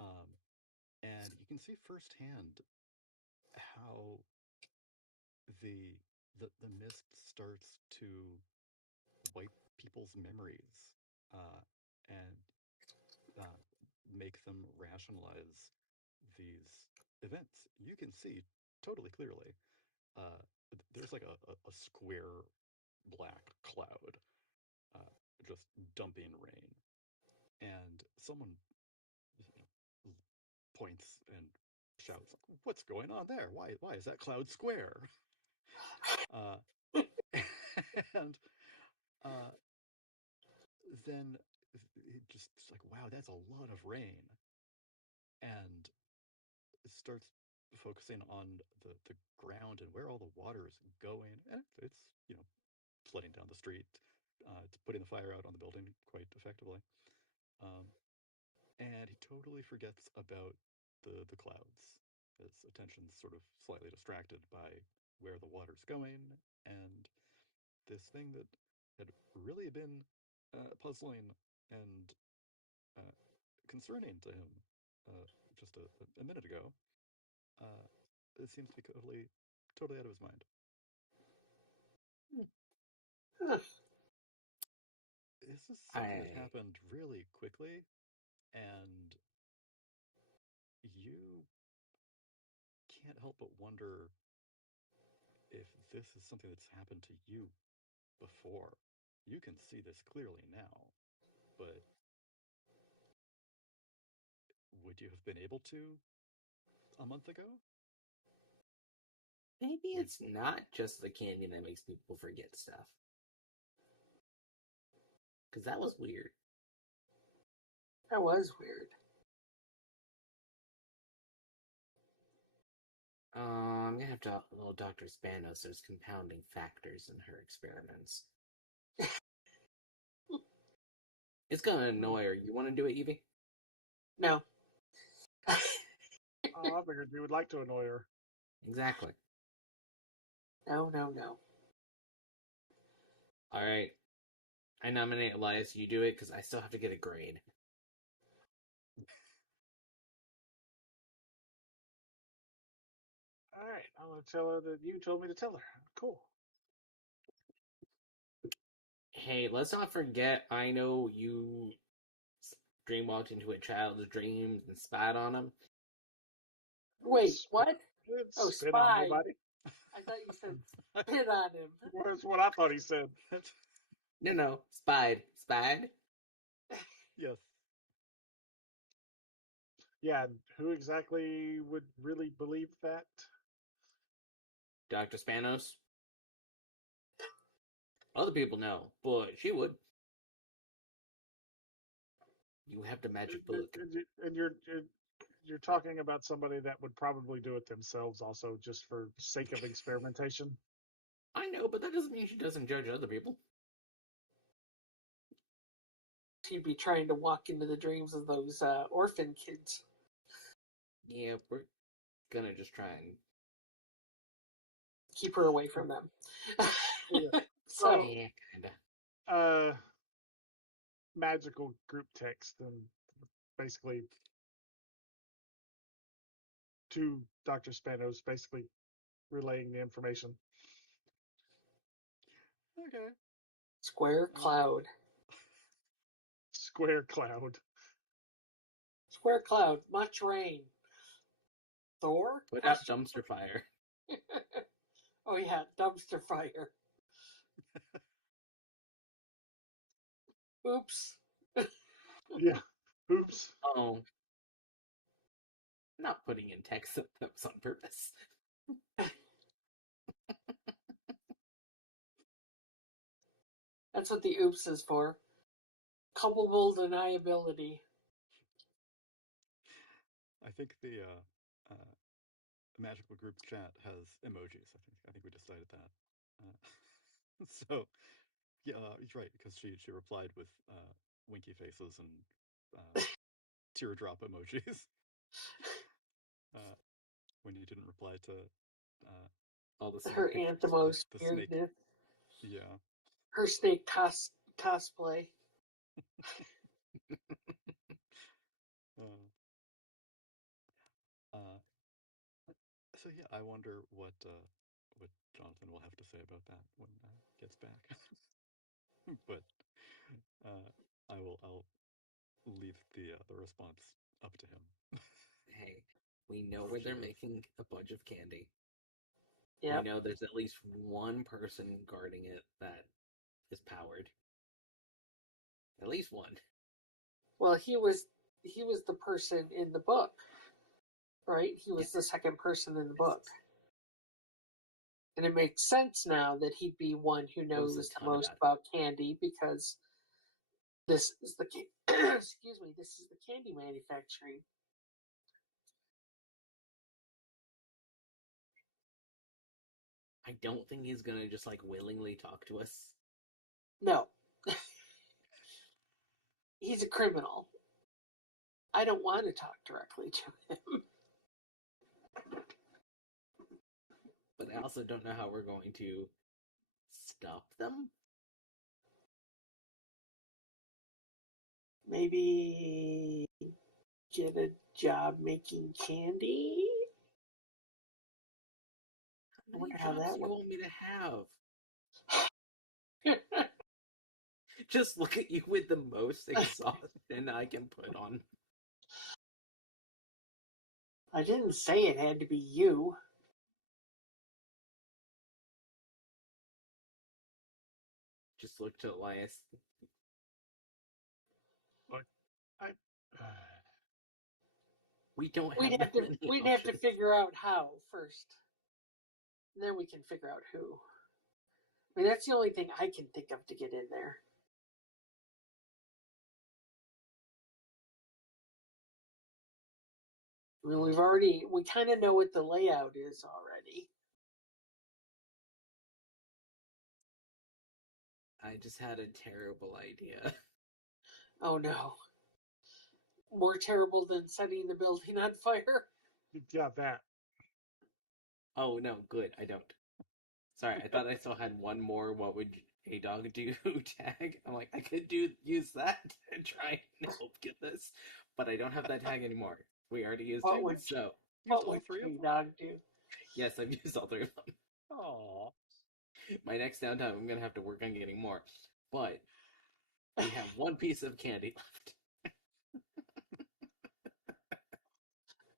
Um, and you can see firsthand how the the mist starts to wipe people's memories and make them rationalize these events. You can see totally clearly. There's like a square black cloud just dumping rain, and someone points and shouts, "What's going on there? Why is that cloud square?" And then it just like, wow, that's a lot of rain, and it starts focusing on the ground and where all the water is going, and it's flooding down the street. It's putting the fire out on the building quite effectively. And he totally forgets about the clouds. His attention's sort of slightly distracted by where the water's going and this thing that had really been puzzling and concerning to him just a minute ago. It seems to be totally out of his mind. This is something that happened really quickly, and you can't help but wonder if this is something that's happened to you before. You can see this clearly now, but would you have been able to a month ago? Maybe it's not just the candy that makes people forget stuff. Because that was weird. That was weird. I'm gonna have to little Dr. Spanos. There's compounding factors in her experiments. It's gonna annoy her. You want to do it, Evie? No. Oh, I figured you would like to annoy her. Exactly. No. All right. I nominate Elias. You do it because I still have to get a grade. All right, I'm going to tell her that you told me to tell her. Cool. Hey, let's not forget, I know you dreamwalked into a child's dreams and spied on him. Wait, what? Oh, Spit on spy. nobody. I thought you said spit on him. That's what I thought he said. No, spied. Spied? Yes. Yeah, who exactly would really believe that? Dr. Spanos? Other people know, but she would. You have the magic book. And you're talking about somebody that would probably do it themselves also just for sake of experimentation. I know, but that doesn't mean she doesn't judge other people. She'd be trying to walk into the dreams of those orphan kids. Yeah, we're gonna just try and keep her away from them. Yeah. So, yeah, kinda. Magical group text and basically to Dr. Spanos, basically relaying the information. Okay. Square cloud. Square cloud. Square cloud. Much rain. Thor? Put out dumpster fire. Oh yeah, dumpster fire. Oops. Yeah. Oops. Oh. Not putting in text that was on purpose. That's what the oops is for. Culpable deniability. I think the magical group chat has emojis. I think we decided that. So yeah, he's right because she replied with winky faces and teardrop emojis when you didn't reply to all the her Anthemos the weirdness. snake. Yeah. Her snake cosplay. So yeah, I wonder what what Jonathan will have to say about that when he gets back. But I'll leave the response up to him. Hey, we know where they're making a bunch of candy. Yeah. We know there's at least one person guarding it that is powered. At least one. Well, he was the person in the book, right? He was the second person in the book. And it makes sense now that he'd be one who knows the most about candy, because this is the excuse me, this is the candy manufacturing. I don't think he's gonna just like willingly talk to us. No. He's a criminal. I don't want to talk directly to him. But I also don't know how we're going to stop them. Maybe get a job making candy? How many jobs do you want me to have? Just look at you with the most exhaustion I can put on. I didn't say it had to be you. Just look to Elias. We don't have We'd have to figure out how first. And then we can figure out who. I mean, that's the only thing I can think of to get in there. I mean, we kind of know what the layout is already. I just had a terrible idea. Oh no. More terrible than setting the building on fire? Yeah, that. Oh no, good, I don't. Sorry, I thought I still had one more what would a dog do tag. I'm like, I could use that to try and help get this, but I don't have that tag anymore. We already used it. What would a dog do? Yes, I've used all three of them. Aww. My next downtime, I'm gonna have to work on getting more. But we have one piece of candy left.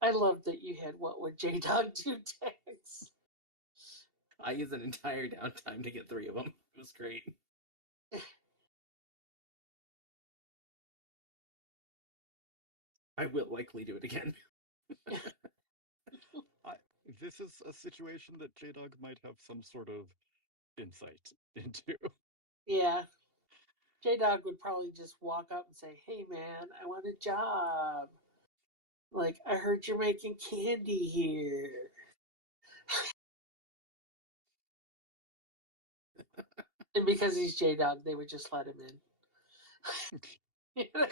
I love that you had what would J-Dog do tags. I used an entire downtime to get 3 of them. It was great. I will likely do it again. This is a situation that J-Dog might have some sort of insight into. Yeah. J-Dog would probably just walk up and say, "Hey man, I want a job. Like, I heard you're making candy here." And because he's J-Dog, they would just let him in. You know?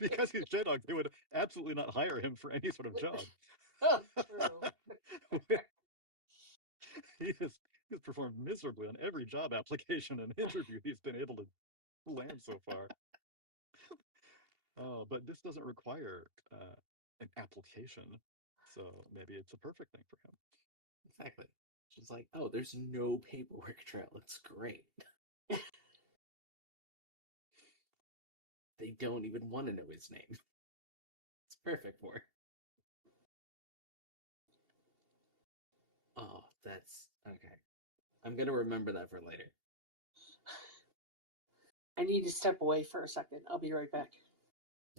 Because he's J-Dog, they would absolutely not hire him for any sort of job. Oh, true. He has performed miserably on every job application and interview he's been able to land so far. Oh, but this doesn't require an application, so maybe it's a perfect thing for him. Exactly. She's like, oh, there's no paperwork trail. It's great. They don't even want to know his name. It's perfect for her. Oh, that's okay. I'm gonna remember that for later. I need to step away for a second. I'll be right back.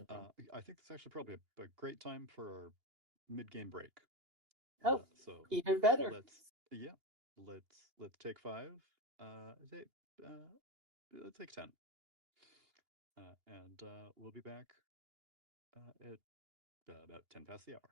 I think this is actually probably a great time for our mid-game break. Oh, so even better. Let's take 5. Let's take 10. And we'll be back at about 10 past the hour.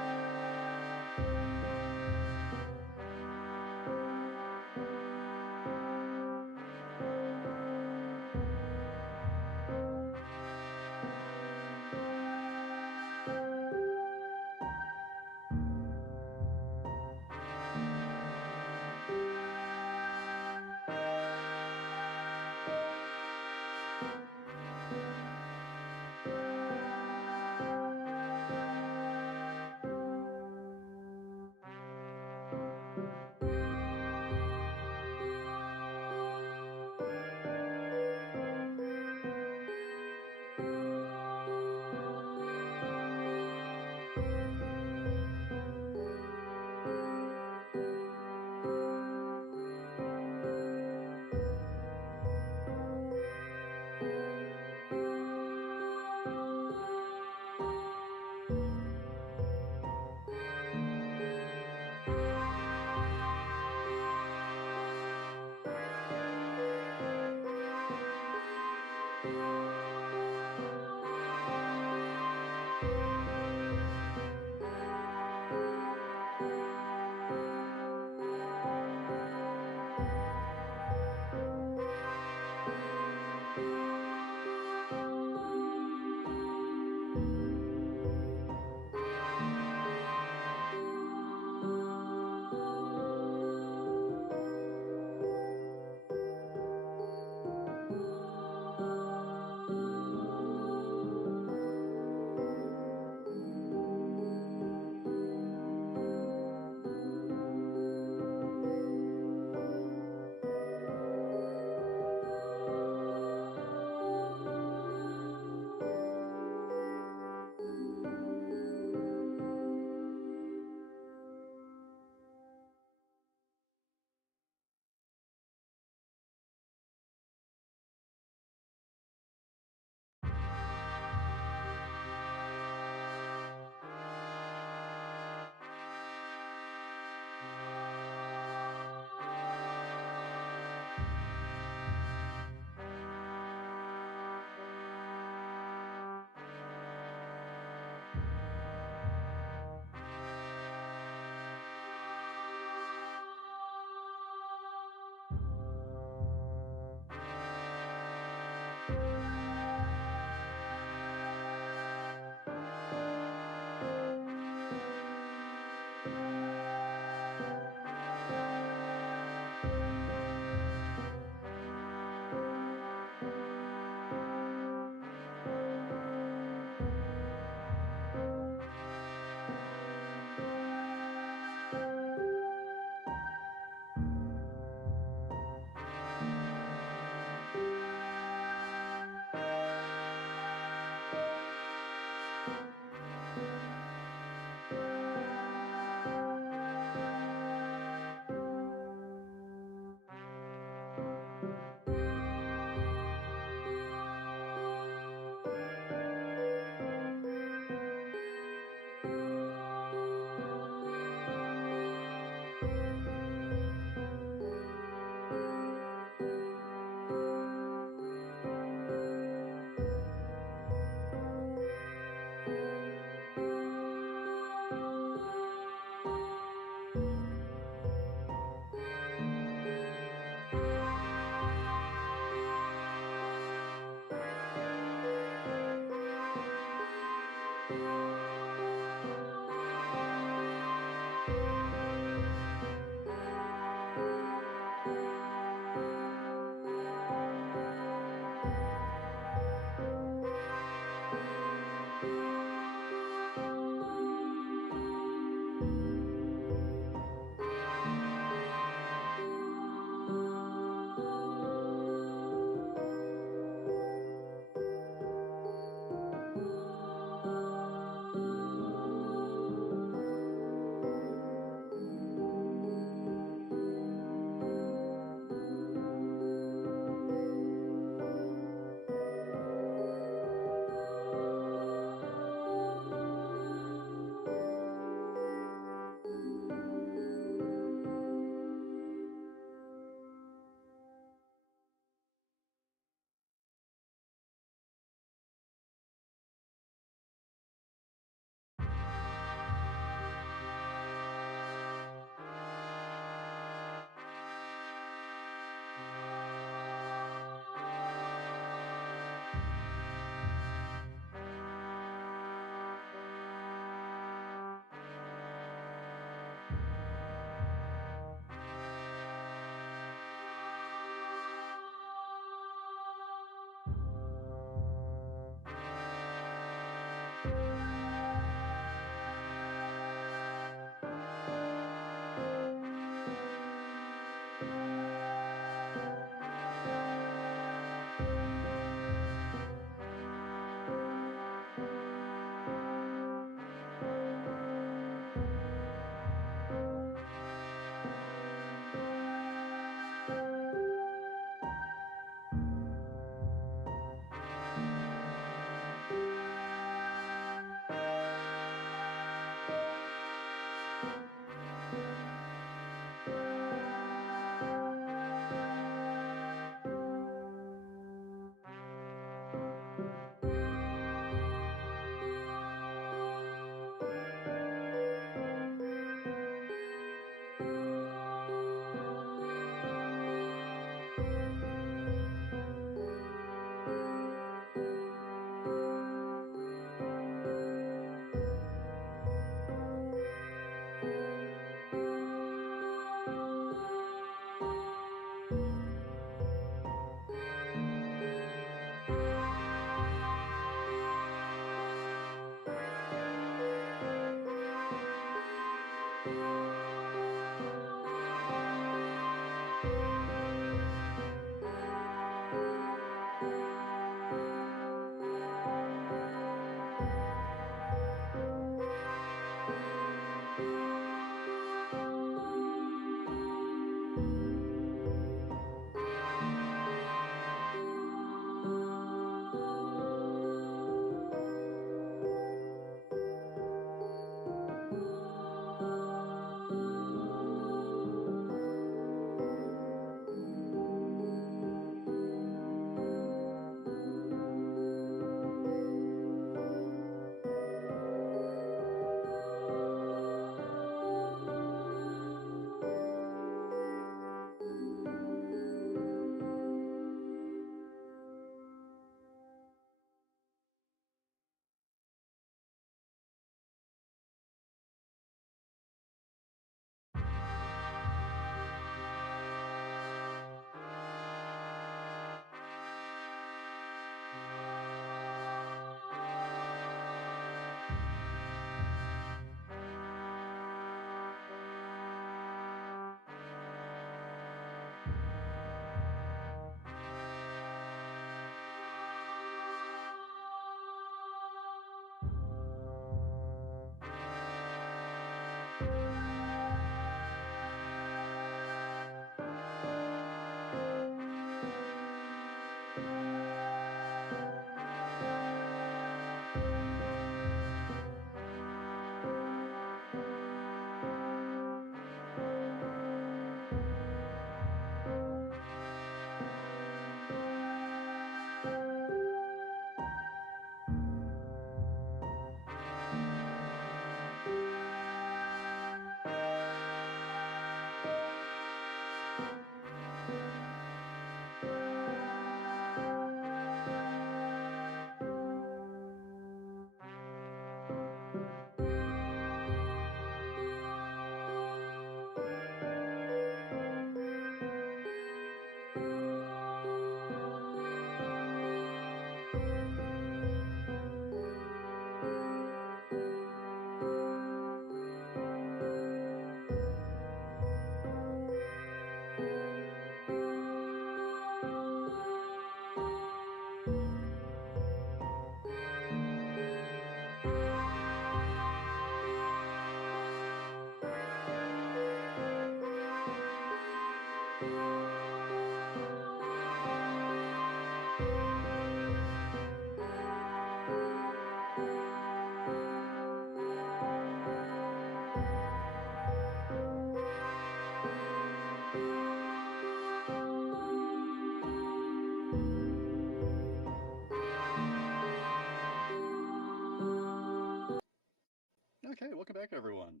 Okay, welcome back, everyone.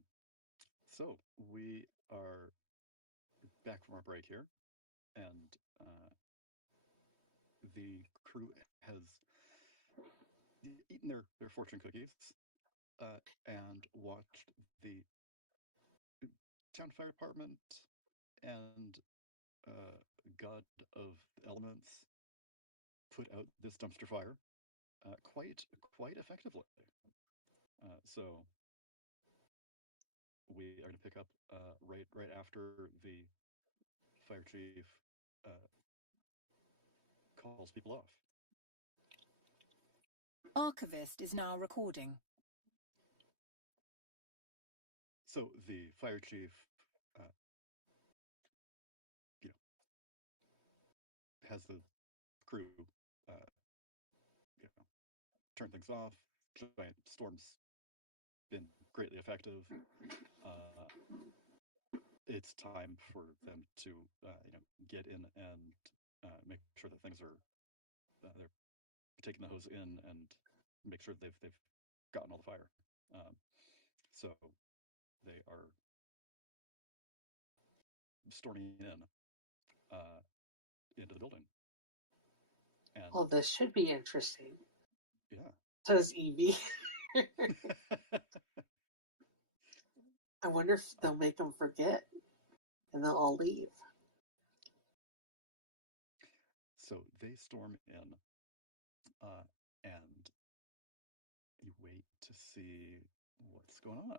So we are back from our break here, and the crew has eaten their fortune cookies and watched the town fire department and god of the elements put out this dumpster fire quite effectively. So we are going to pick up right after the fire chief uh, calls people off. Archivist is now recording. So the fire chief, you know, has the crew, you know, turn things off. Giant storm's been greatly effective. it's time for them to get in and make sure that things are they're taking the hose in and make sure they've gotten all the fire. So they are storming in into the building. And Well, this should be interesting, yeah. says Evie. I wonder if they'll make them forget and they'll all leave. So they storm in, and you wait to see what's going on.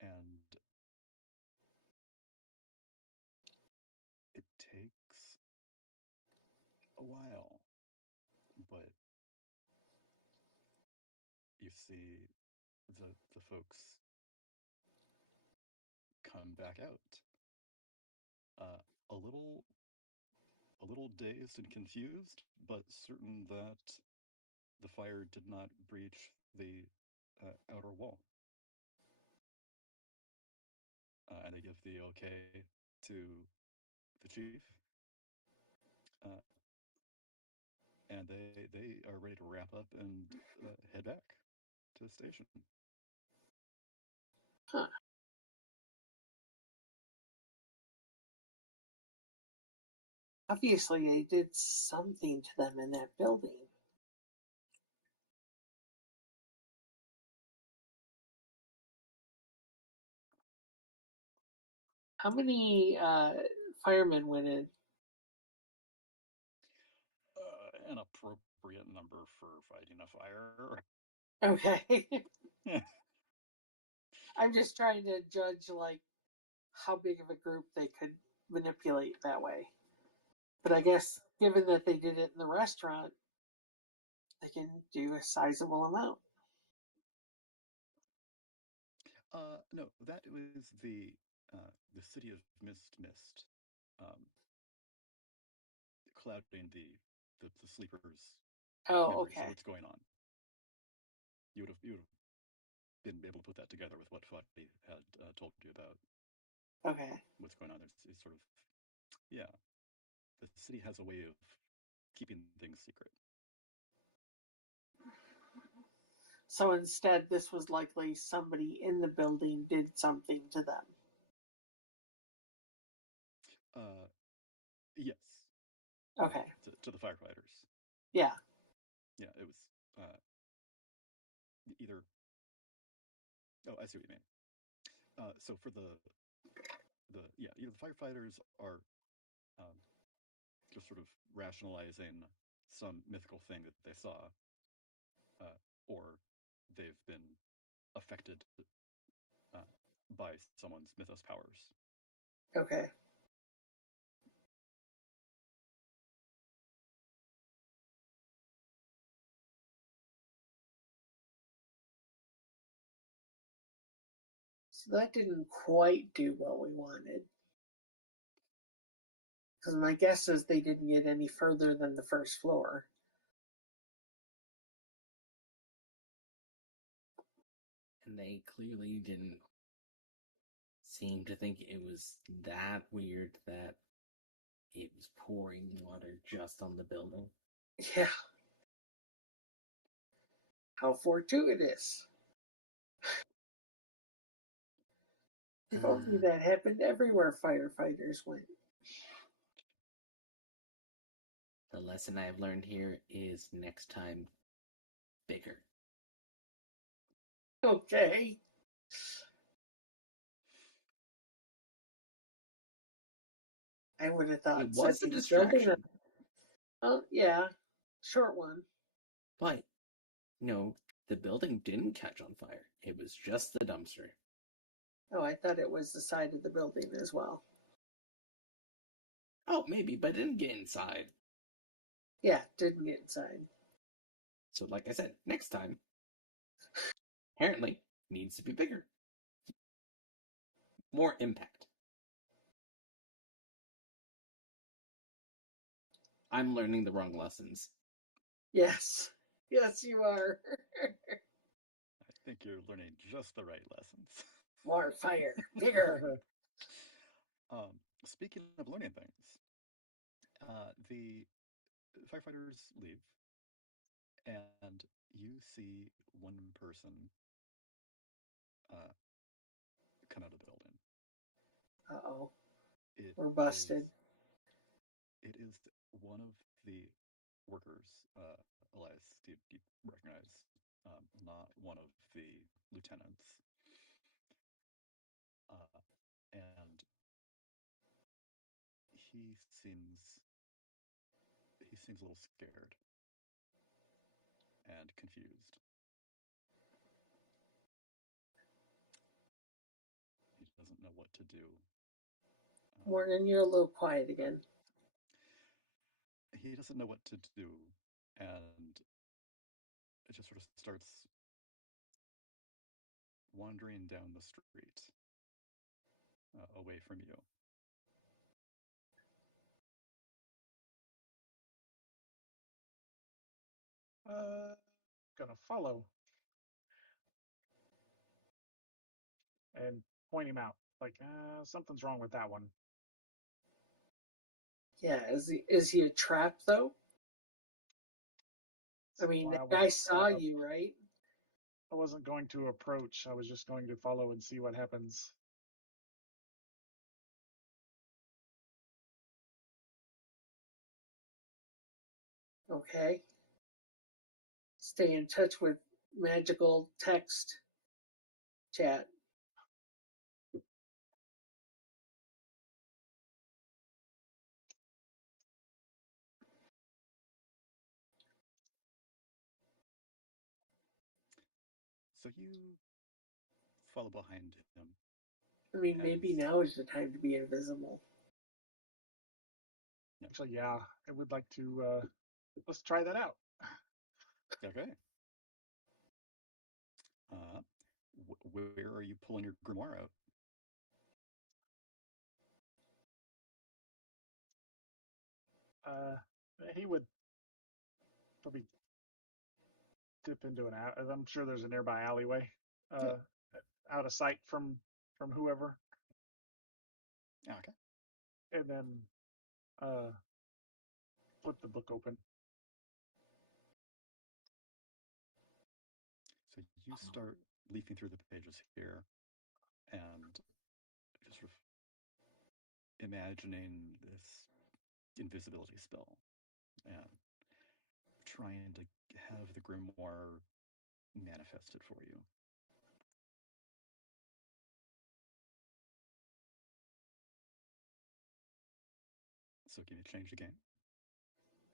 And it takes a while, but you see the folks come back out, a little dazed and confused, but certain that the fire did not breach the outer wall. And they give the okay to the chief, and they are ready to wrap up and head back to the station. Huh. Obviously, they did something to them in that building. How many firemen went in? An appropriate number for fighting a fire. Okay. I'm just trying to judge like how big of a group they could manipulate that way. But I guess given that they did it in the restaurant, they can do a sizable amount. No, that was the city of Mist, clouding the sleepers' Oh, memories okay. of what's going on. You would have been able to put that together with what Fuddy had told you about. Okay. What's going on? It's sort of, yeah. The city has a way of keeping things secret. So instead, this was likely somebody in the building did something to them. Yes. Okay. To the firefighters. Yeah. Yeah, it was either. Oh, I see what you mean. So for the either the firefighters are just sort of rationalizing some mythical thing that they saw, or they've been affected by someone's mythos powers. Okay. So that didn't quite do what we wanted. Because my guess is they didn't get any further than the first floor. And they clearly didn't seem to think it was that weird that it was pouring water just on the building. Yeah. How fortuitous. If only that happened everywhere firefighters went. The lesson I've learned here is next time, bigger. Okay. I would have thought It was a setting the building up. distraction, Oh, yeah. Short one. but the building didn't catch on fire. It was just the dumpster. Oh, I thought it was the side of the building as well. Oh, maybe, but it didn't get inside. Yeah, didn't get inside. So, like I said, next time, apparently, needs to be bigger. More impact. I'm learning the wrong lessons. Yes. Yes, you are. think you're learning just the right lessons. More fire, bigger. Speaking of learning things, the firefighters leave, and you see one person come out of the building. Uh-oh. It We're busted. It is one of the workers, Elias, you recognize, not one of the lieutenants. And he seems a little scared and confused. He doesn't know what to do. Morgan, you're a little quiet again. He doesn't know what to do, and it just sort of starts wandering down the street away from you. Gonna follow and point him out. Like, something's wrong with that one. Yeah, is he a trap though? I mean, Well, the guy saw you, right? I wasn't going to approach. I was just going to follow and see what happens. Okay. Stay in touch with magical text chat. So you follow behind him. I mean, maybe now is the time to be invisible. Actually, yeah, I would like to. Let's try that out. Okay. Where are you pulling your grimoire out? He would probably dip into an alley. I'm sure there's a nearby alleyway, out of sight from whoever. Okay. And then flip the book open. So you start leafing through the pages here and just sort of imagining this invisibility spell and trying to have the grimoire manifested for you. So can you change the game?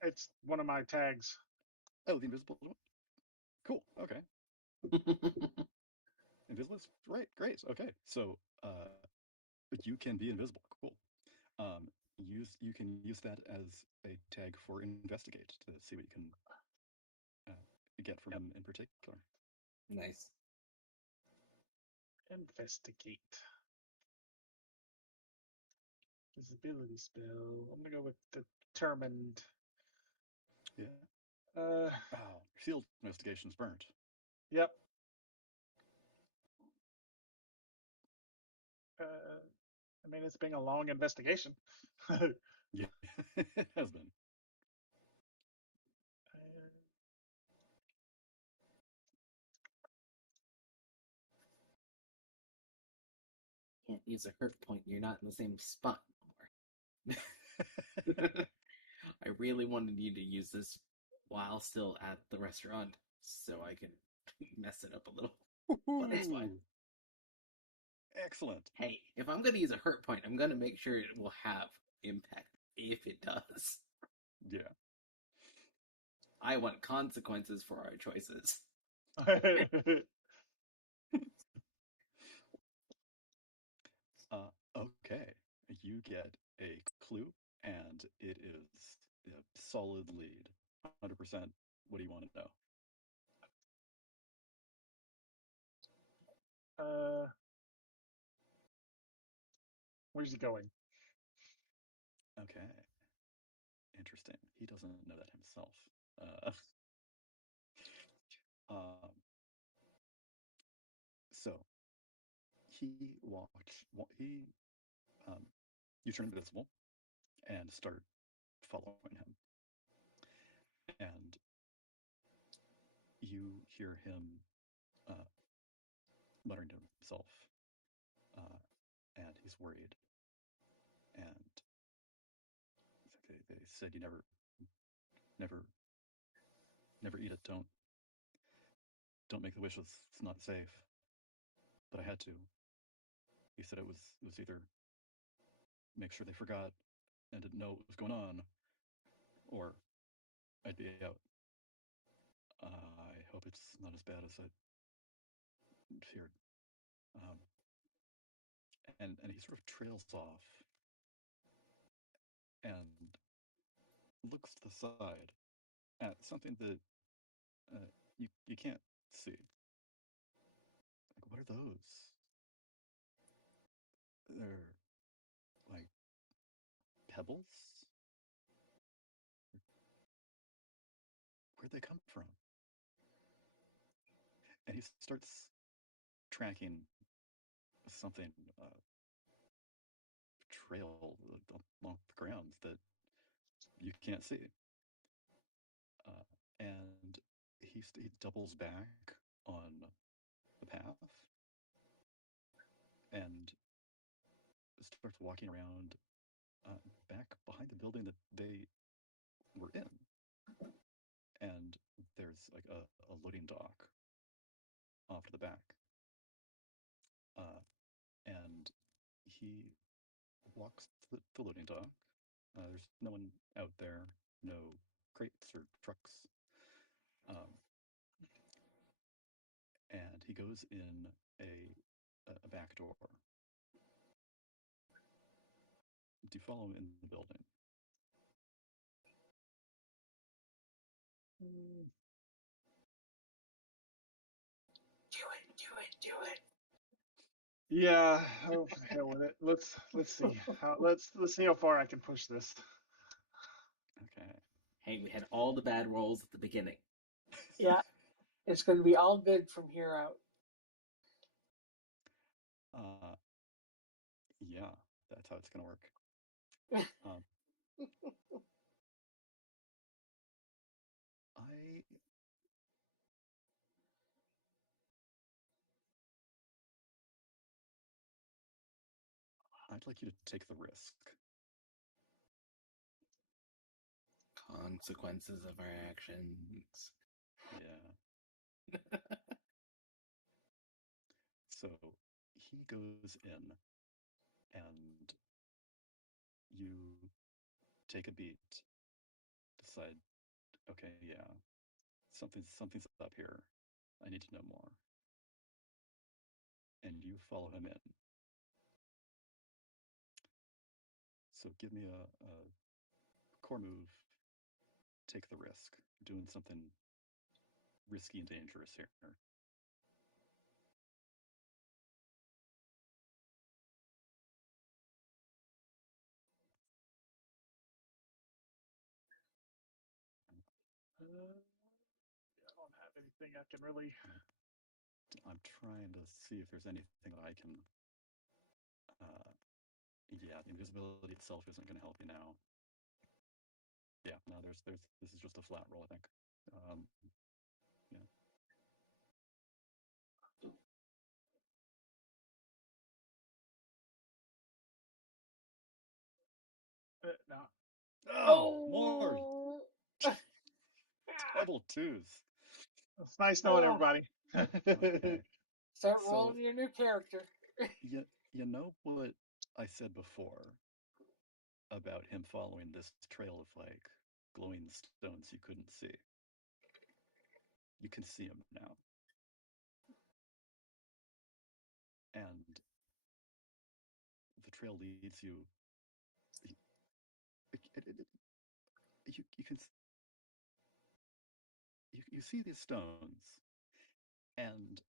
It's one of my tags. Oh, the invisible one? Cool. Okay. Invisible is right. Great. Okay. So you can be invisible. Cool. You can use that as a tag for investigate to see what you can get from him in particular. Nice. Investigate. Visibility spell. I'm gonna go with determined. Yeah. Oh, field investigation's burnt. Yep. I mean, it's been a long investigation. Yeah, it has been. Can't use a hurt point. You're not in the same spot anymore. I really wanted you to use this while still at the restaurant so I can mess it up a little. But it's fine. Excellent. Hey, if I'm going to use a hurt point, I'm going to make sure it will have impact if it does. Yeah. I want consequences for our choices. Okay. You get a clue, and it is a solid lead. 100%. What do you want to know? Where's he going? Okay. Interesting. He doesn't know that himself. you turn invisible and start following him. And you hear him muttering to himself, and he's worried. And they said you never eat it. Don't make the wishes. It's not safe. But I had to. He said it was either make sure they forgot and didn't know what was going on, or I'd be out. I hope it's not as bad as I feared. Um, and he sort of trails off and looks to the side at something that you can't see. Like, what are those? They're like pebbles? Where'd they come from? And he starts tracking something, trail along the ground that you can't see. And he doubles back on the path and starts walking around back behind the building that they were in. And there's like a loading dock off to the back. And he walks to the loading dock. There's no one out there, no crates or trucks. And he goes in a back door. Do you follow him in the building? Do it. Yeah, oh, hell with it. Let's see. Let's see how far I can push this. Okay. Hey, we had all the bad rolls at the beginning. Yeah, it's going to be all good from here out. Yeah, that's how it's gonna work. I'd like you to take the risk. Consequences of our actions. Yeah. So he goes in, and you take a beat, decide, okay, yeah, something's up here. I need to know more. And you follow him in. So give me a core move. Take the risk. Doing something risky and dangerous here. I don't have anything I can really. I'm trying to see if there's anything that I can. Yeah, the invisibility itself isn't going to help you now. Yeah, no, there's. This is just a flat roll, I think. Yeah. No. Oh, more double twos. It's nice knowing everybody. Okay. Start So- rolling your new character. You know what I said before about him following this trail of like glowing stones you couldn't see? You can see him now. And the trail leads you. You can you see these stones, and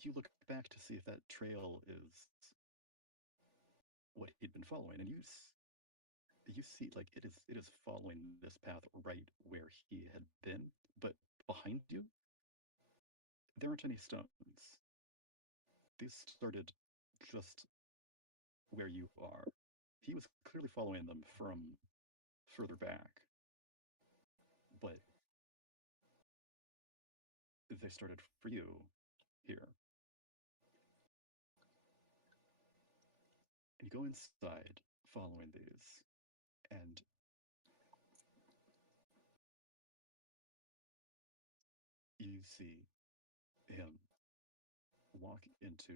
you look back to see if that trail is what he'd been following, and you see like it is following this path right where he had been, but behind you there aren't any stones. these started just where you are. He was clearly following them from further back, but they started for you here. And you go inside following these, and you see him walk into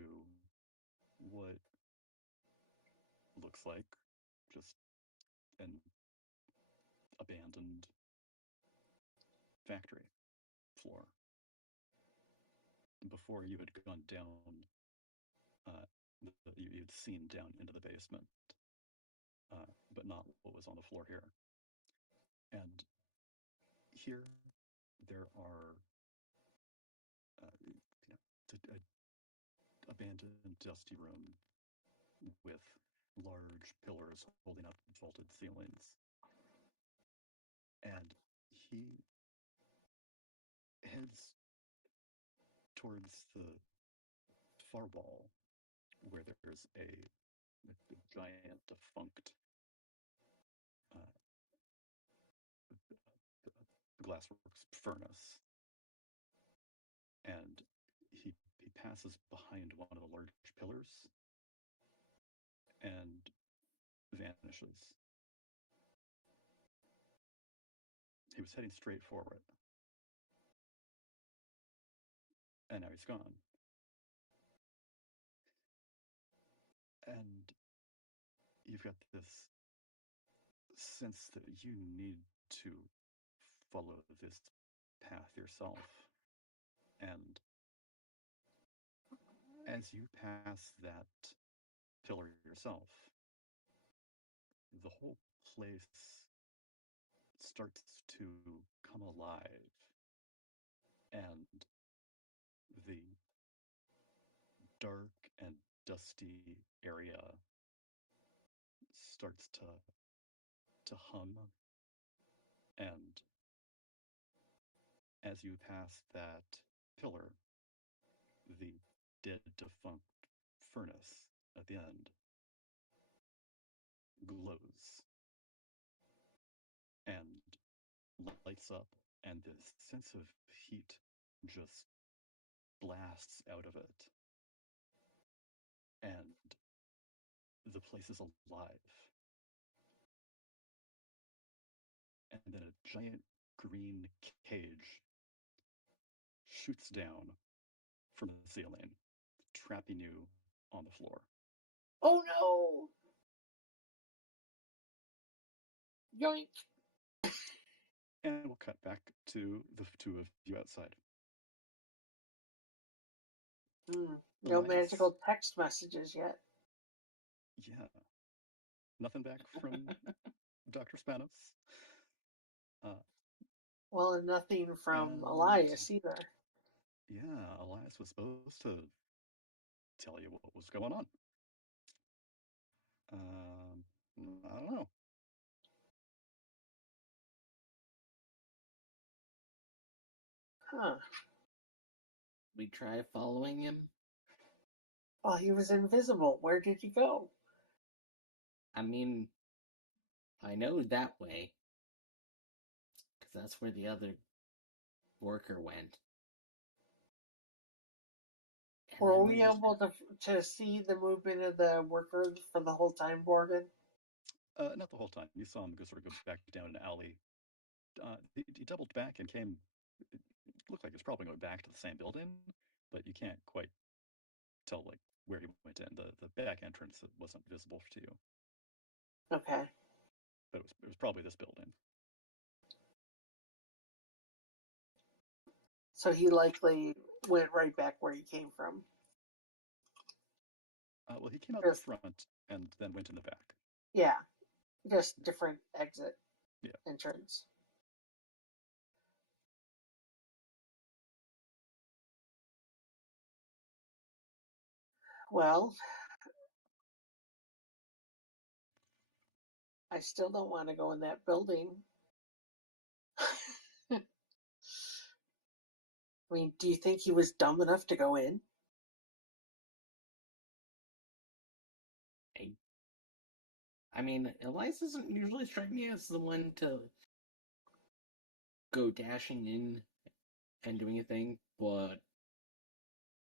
what looks like just an abandoned factory floor. Before you had gone down, you'd seen down into the basement, but not what was on the floor here. And here there are abandoned, dusty room with large pillars holding up vaulted ceilings. And he heads towards the far wall where there's a giant defunct glassworks furnace. And he passes behind one of the large pillars and vanishes. He was heading straight forward. And now he's gone. And you've got this sense that you need to follow this path yourself. And as you pass that pillar yourself, the whole place starts to come alive. And the dark and dusty area starts to hum. And as you pass that pillar, the dead defunct furnace at the end glows and lights up, and this sense of heat just blasts out of it. And the place is alive. And then a giant green cage shoots down from the ceiling, trapping you on the floor. Oh no! Yoink! And we'll cut back to the two of you outside. No Elias. magical text messages yet. Yeah. Nothing back from Dr. Spanos. Well, and nothing from And- Elias either. Yeah, Elias was supposed to tell you what was going on. I don't know. Huh. We try following him. Well, he was invisible. Where did he go? I mean, I know that way. Because that's where the other worker went. And Were then we there was- able to see the movement of the worker for the whole time, Morgan? Not the whole time. You saw him sort of go back down an alley. He doubled back and came. It looked like he was probably going back to the same building, but you can't quite tell like where he went in. The back entrance wasn't visible to you, Okay. but it was probably this building. So he likely went right back where he came from. Well, he came out the Yes. front and then went in the back. Yeah. Just different exit Yeah. entrance. Well, I still don't want to go in that building. I mean, do you think he was dumb enough to go in? I mean, Elias doesn't usually strike me as the one to go dashing in and doing a thing, but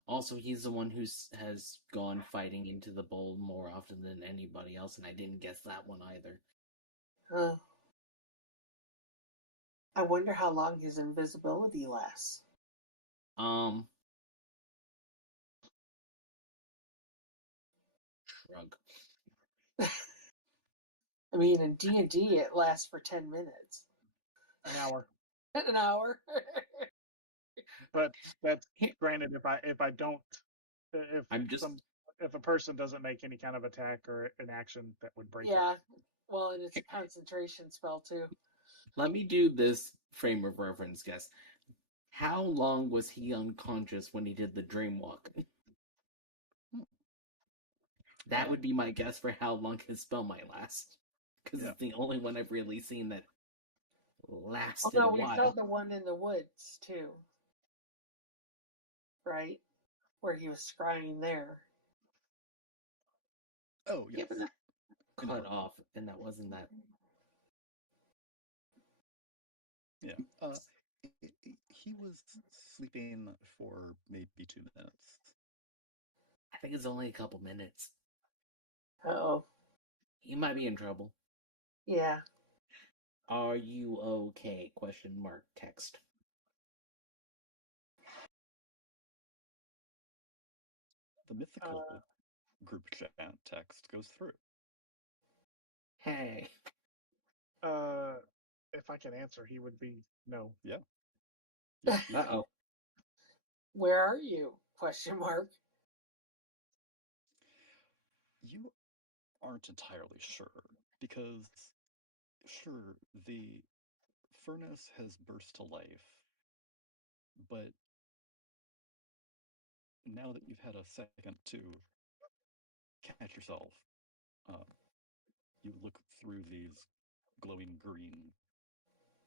also he's the one who has gone fighting into the bowl more often than anybody else, and I didn't guess that one either. I wonder how long his invisibility lasts. Shrug. I mean, in D&D, it lasts for 10 minutes. An hour. An hour. But that's granted if I don't if a person doesn't make any kind of attack or an action that would break Yeah. it. Well, and it's a concentration spell too. Let me do this frame of reference guess. How long was he unconscious when he did the dream walk? That would be my guess for how long his spell might last. Because it's the only one I've really seen that lasted a we while. saw the one in the woods too. Right? Where he was scrying there. Oh, yes. Yeah, but that cut off, and that wasn't that. Yeah. He was sleeping for maybe 2 minutes. I think it's only a couple minutes. Uh-oh. He might be in trouble. Yeah. Are you okay? Question mark text. The mythical group chat text goes through. Hey. If I can answer, he would be no. Yeah. Uh-oh. Where are you? Question mark. You aren't entirely sure, because sure, the furnace has burst to life, but now that you've had a second to catch yourself, you look through these glowing green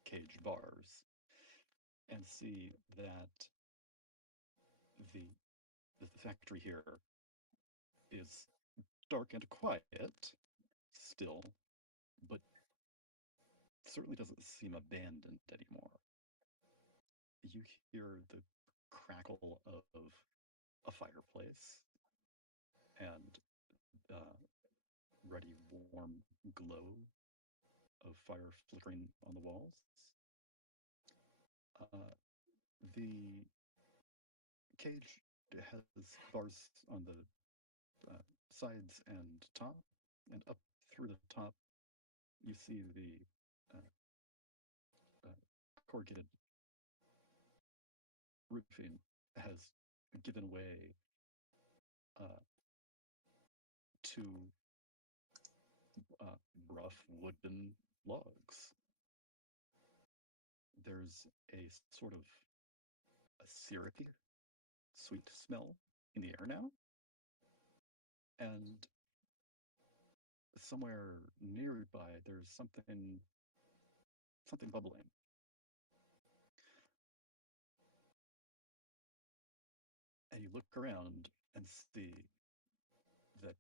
cage bars and see that the factory here is dark and quiet still, but certainly doesn't seem abandoned anymore. You hear the crackle of a fireplace and ready warm glow of fire flickering on the walls. The cage has bars on the sides and top, and up through the top, you see the corrugated roofing has given way to rough wooden logs. There's a sort of a syrupy, sweet smell in the air now, and somewhere nearby there's something bubbling. And you look around and see that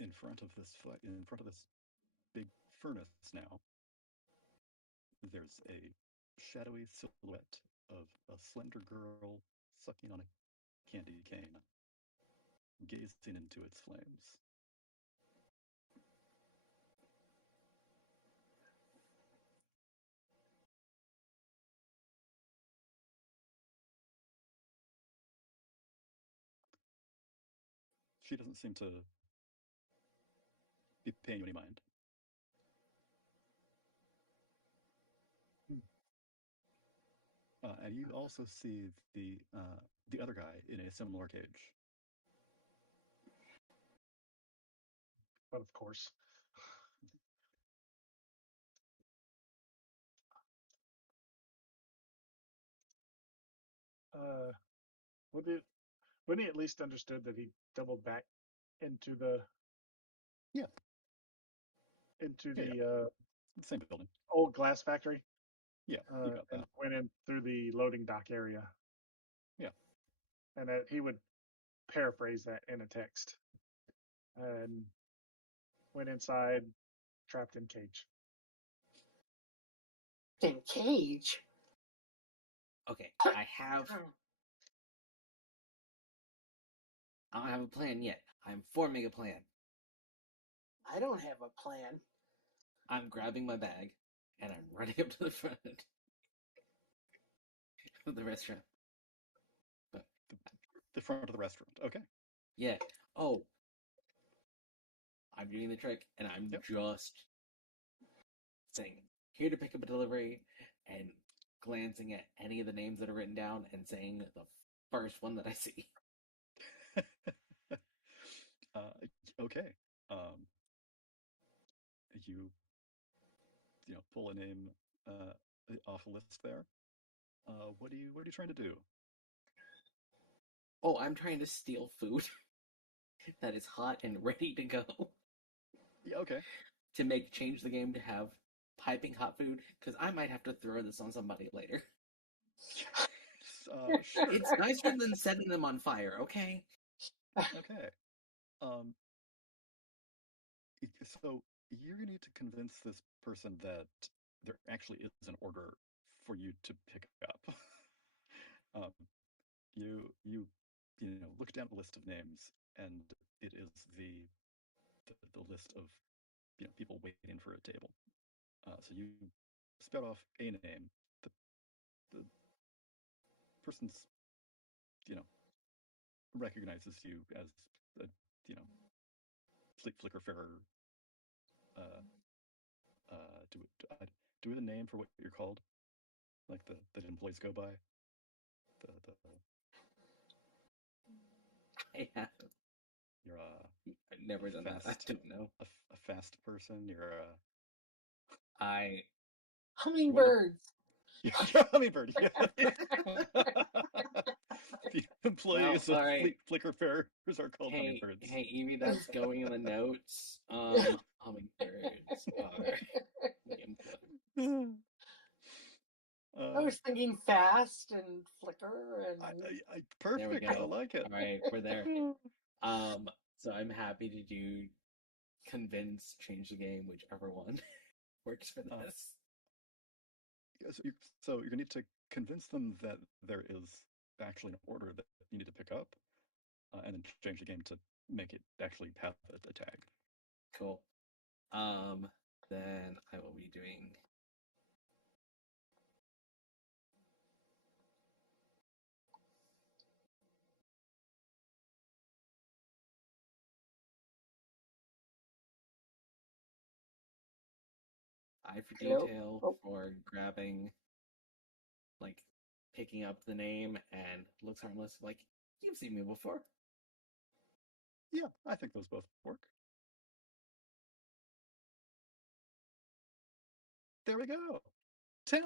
in front of this big furnace now, there's a shadowy silhouette of a slender girl sucking on a candy cane, gazing into its flames. She doesn't seem to be paying you any mind. And you also see the other guy in a similar cage. But of course. Wouldn't he at least understood that he doubled back into the same building, old glass factory? Yeah, you got that. And went in through the loading dock area. Yeah, and that he would paraphrase that in a text. and went inside, trapped in cage. In cage. Okay, I don't have a plan yet. I'm forming a plan. I don't have a plan. I'm grabbing my bag and I'm running up to the front of the restaurant. But The front of the restaurant. Okay. yeah. Oh, I'm doing the trick and I'm just saying, here to pick up a delivery, and glancing at any of the names that are written down and saying the first one that I see. Okay. You pull a name off a list there. What are you trying to do? Oh, I'm trying to steal food that is hot and ready to go. Yeah, okay. To change the game to have piping hot food, because I might have to throw this on somebody later. Sure. It's nicer than setting them on fire, okay? Okay. So you're gonna need to convince this person that there actually is an order for you to pick up. um, you look down a list of names, and it is the list of people waiting for a table. So you spout off a name. The person's recognizes you as a fleet flicker farer. Do we have a name for what you're called? Like that employees go by? The I have. You're I've never done that. I don't know. A fast person. You're Hummingbirds. Yeah, hummingbird. Yeah. The employees of Flicker Fairs are called hummingbirds. Hey, Evie, that's going in the notes. Hummingbirds are the employees. I was thinking fast and flicker and perfect. There we go. I like it. All right, we're there. So I'm happy to do convince, change the game, whichever one works for this. So you're gonna need to convince them that there is actually an order that you need to pick up, and then change the game to make it actually have a tag. Cool. Then I will be doing. Eye for detail for grabbing, like, picking up the name, and looks harmless. Like, you've seen me before. Yeah, I think those both work. There we go. 10.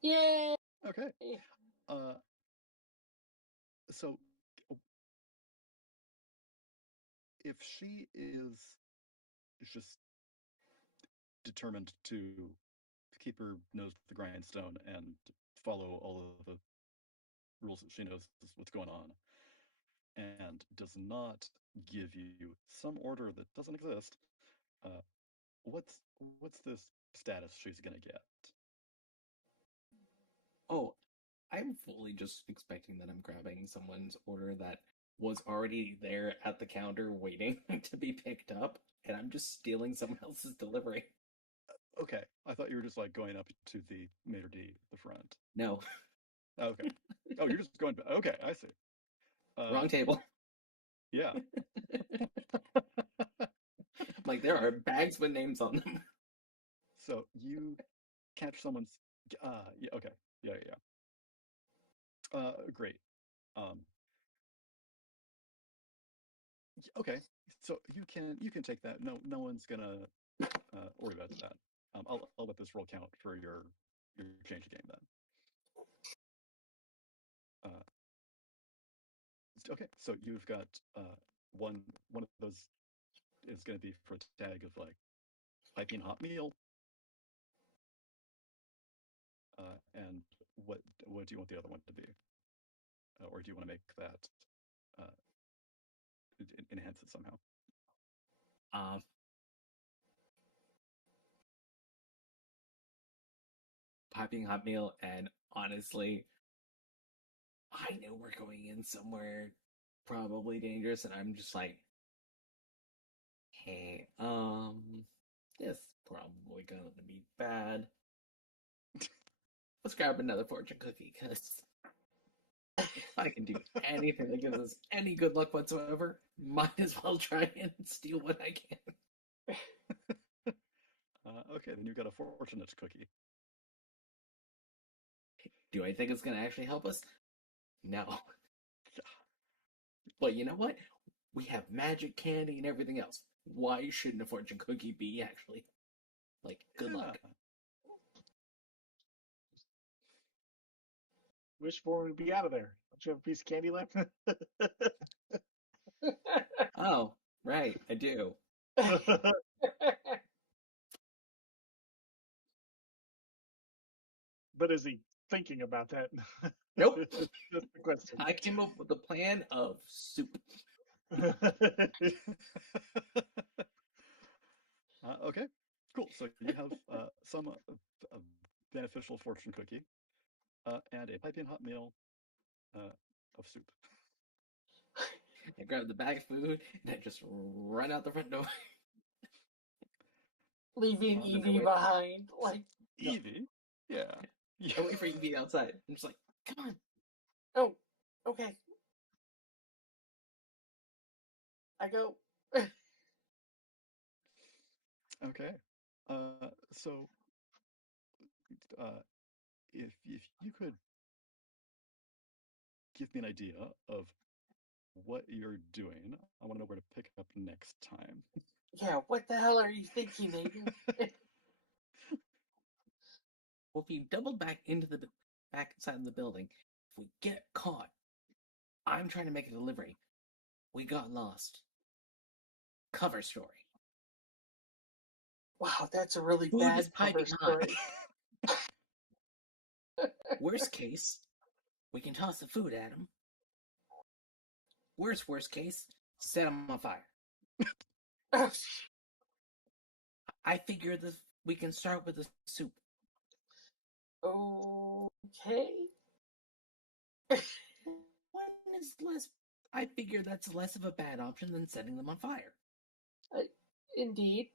Yay! Okay. So if she is just determined to keep her nose to the grindstone and follow all of the rules that she knows what's going on, and does not give you some order that doesn't exist, what's this status she's gonna get? Oh, I'm fully just expecting that I'm grabbing someone's order that was already there at the counter waiting to be picked up, and I'm just stealing someone else's delivery. Okay, I thought you were just like going up to the maitre d', the front. No. Okay. Oh, you're just going. Okay, I see. Wrong table. Yeah. Like, there are bags with names on them. So you catch someone's. Yeah. Okay. Yeah. Great. Okay. So you can take that. No one's gonna worry about that. I'll let this roll count for your change game then. Okay, so you've got one of those is going to be for a tag of like piping hot meal. And what do you want the other one to be? Or do you want to make that enhance it somehow. Piping hot meal, and honestly, I know we're going in somewhere probably dangerous, and I'm just like, hey, this probably gonna be bad. Let's grab another fortune cookie, because if I can do anything that gives us any good luck whatsoever, might as well try and steal what I can. Okay, then you've got a fortunate cookie. Do I think it's gonna actually help us? No. But you know what? We have magic candy and everything else. Why shouldn't a fortune cookie be actually? Like, good luck. Wish for me to be out of there. Don't you have a piece of candy left? Oh, right, I do. But is he thinking about that? Nope. That's the question. I came up with a plan of soup. Okay, cool. So you have some beneficial fortune cookie and a piping hot meal of soup. I grab the bag of food and I just run out the front door. Leaving Then I Evie wait- behind. Like, Evie, yeah. I wait for you to be outside. I'm just like, come on. oh, okay. I go. Okay. So if you could give me an idea of what you're doing, I want to know where to pick up next time. Yeah, what the hell are you thinking, Aiden? Well, if you double back into the back side of the building, if we get caught, I'm trying to make a delivery. We got lost. Cover story. Wow, that's a really Food bad is piping cover hot. story. Worst case, we can toss the food at him. Worst case, set him on fire. I figure this we can start with the soup. Okay. One is less. I figure that's less of a bad option than setting them on fire. Indeed.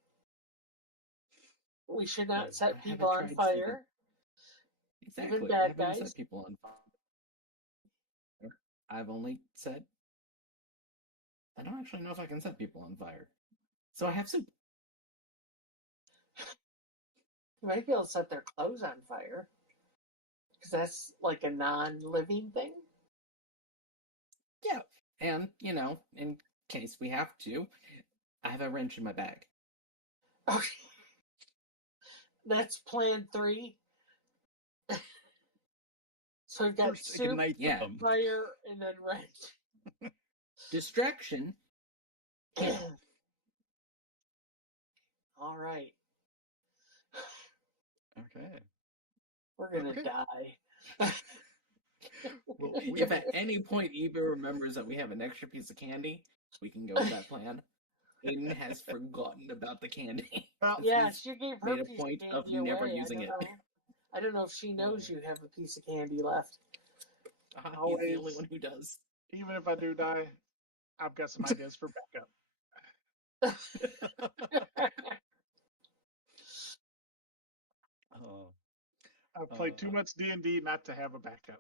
We should I not set haven't people on tried fire. Exactly. Even I bad haven't guys. set people on fire. I've only said I don't actually know if I can set people on fire. So I have soup. You might be able to set their clothes on fire. Because that's like a non-living thing. Yeah. And, in case we have to, I have a wrench in my bag. Okay. That's plan 3. So we've got First, soup, ignite them. fire, and then wrench. Distraction. All right. Okay. We're going to Okay. die. Well, If at any point Eva remembers that we have an extra piece of candy, we can go with that plan. Aiden has forgotten about the candy. Yeah, He's she gave her made a piece point of of candy never away. using it. I don't know if she knows you have a piece of candy left. He's the Always. only one who does. Even if I do die, I've got some ideas for backup. I've played too much D&D not to have a backup.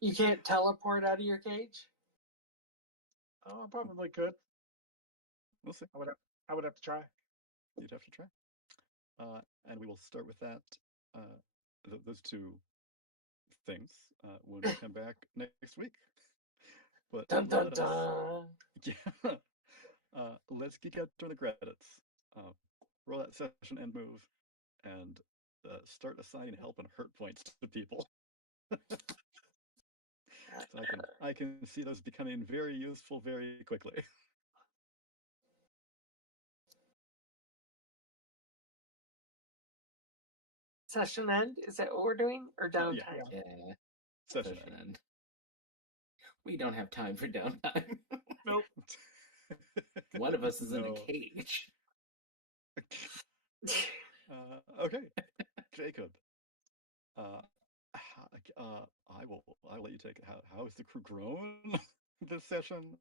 You can't teleport out of your cage? Oh, I probably could. We'll see. I would have to try. You'd have to try. And we will start with that. Those two things when we come back next week. But Dun dun dun. Yeah. Let's geek out during the credits. Roll that session and move, and start assigning help and hurt points to people. So I can see those becoming very useful very quickly. Session end? Is that what we're doing? Or downtime? Yeah. Yeah. Session Session end. end. We don't have time for downtime. Nope. One of us is in a No. cage. Okay, Jacob. I will let you take it. How has the crew grown this session?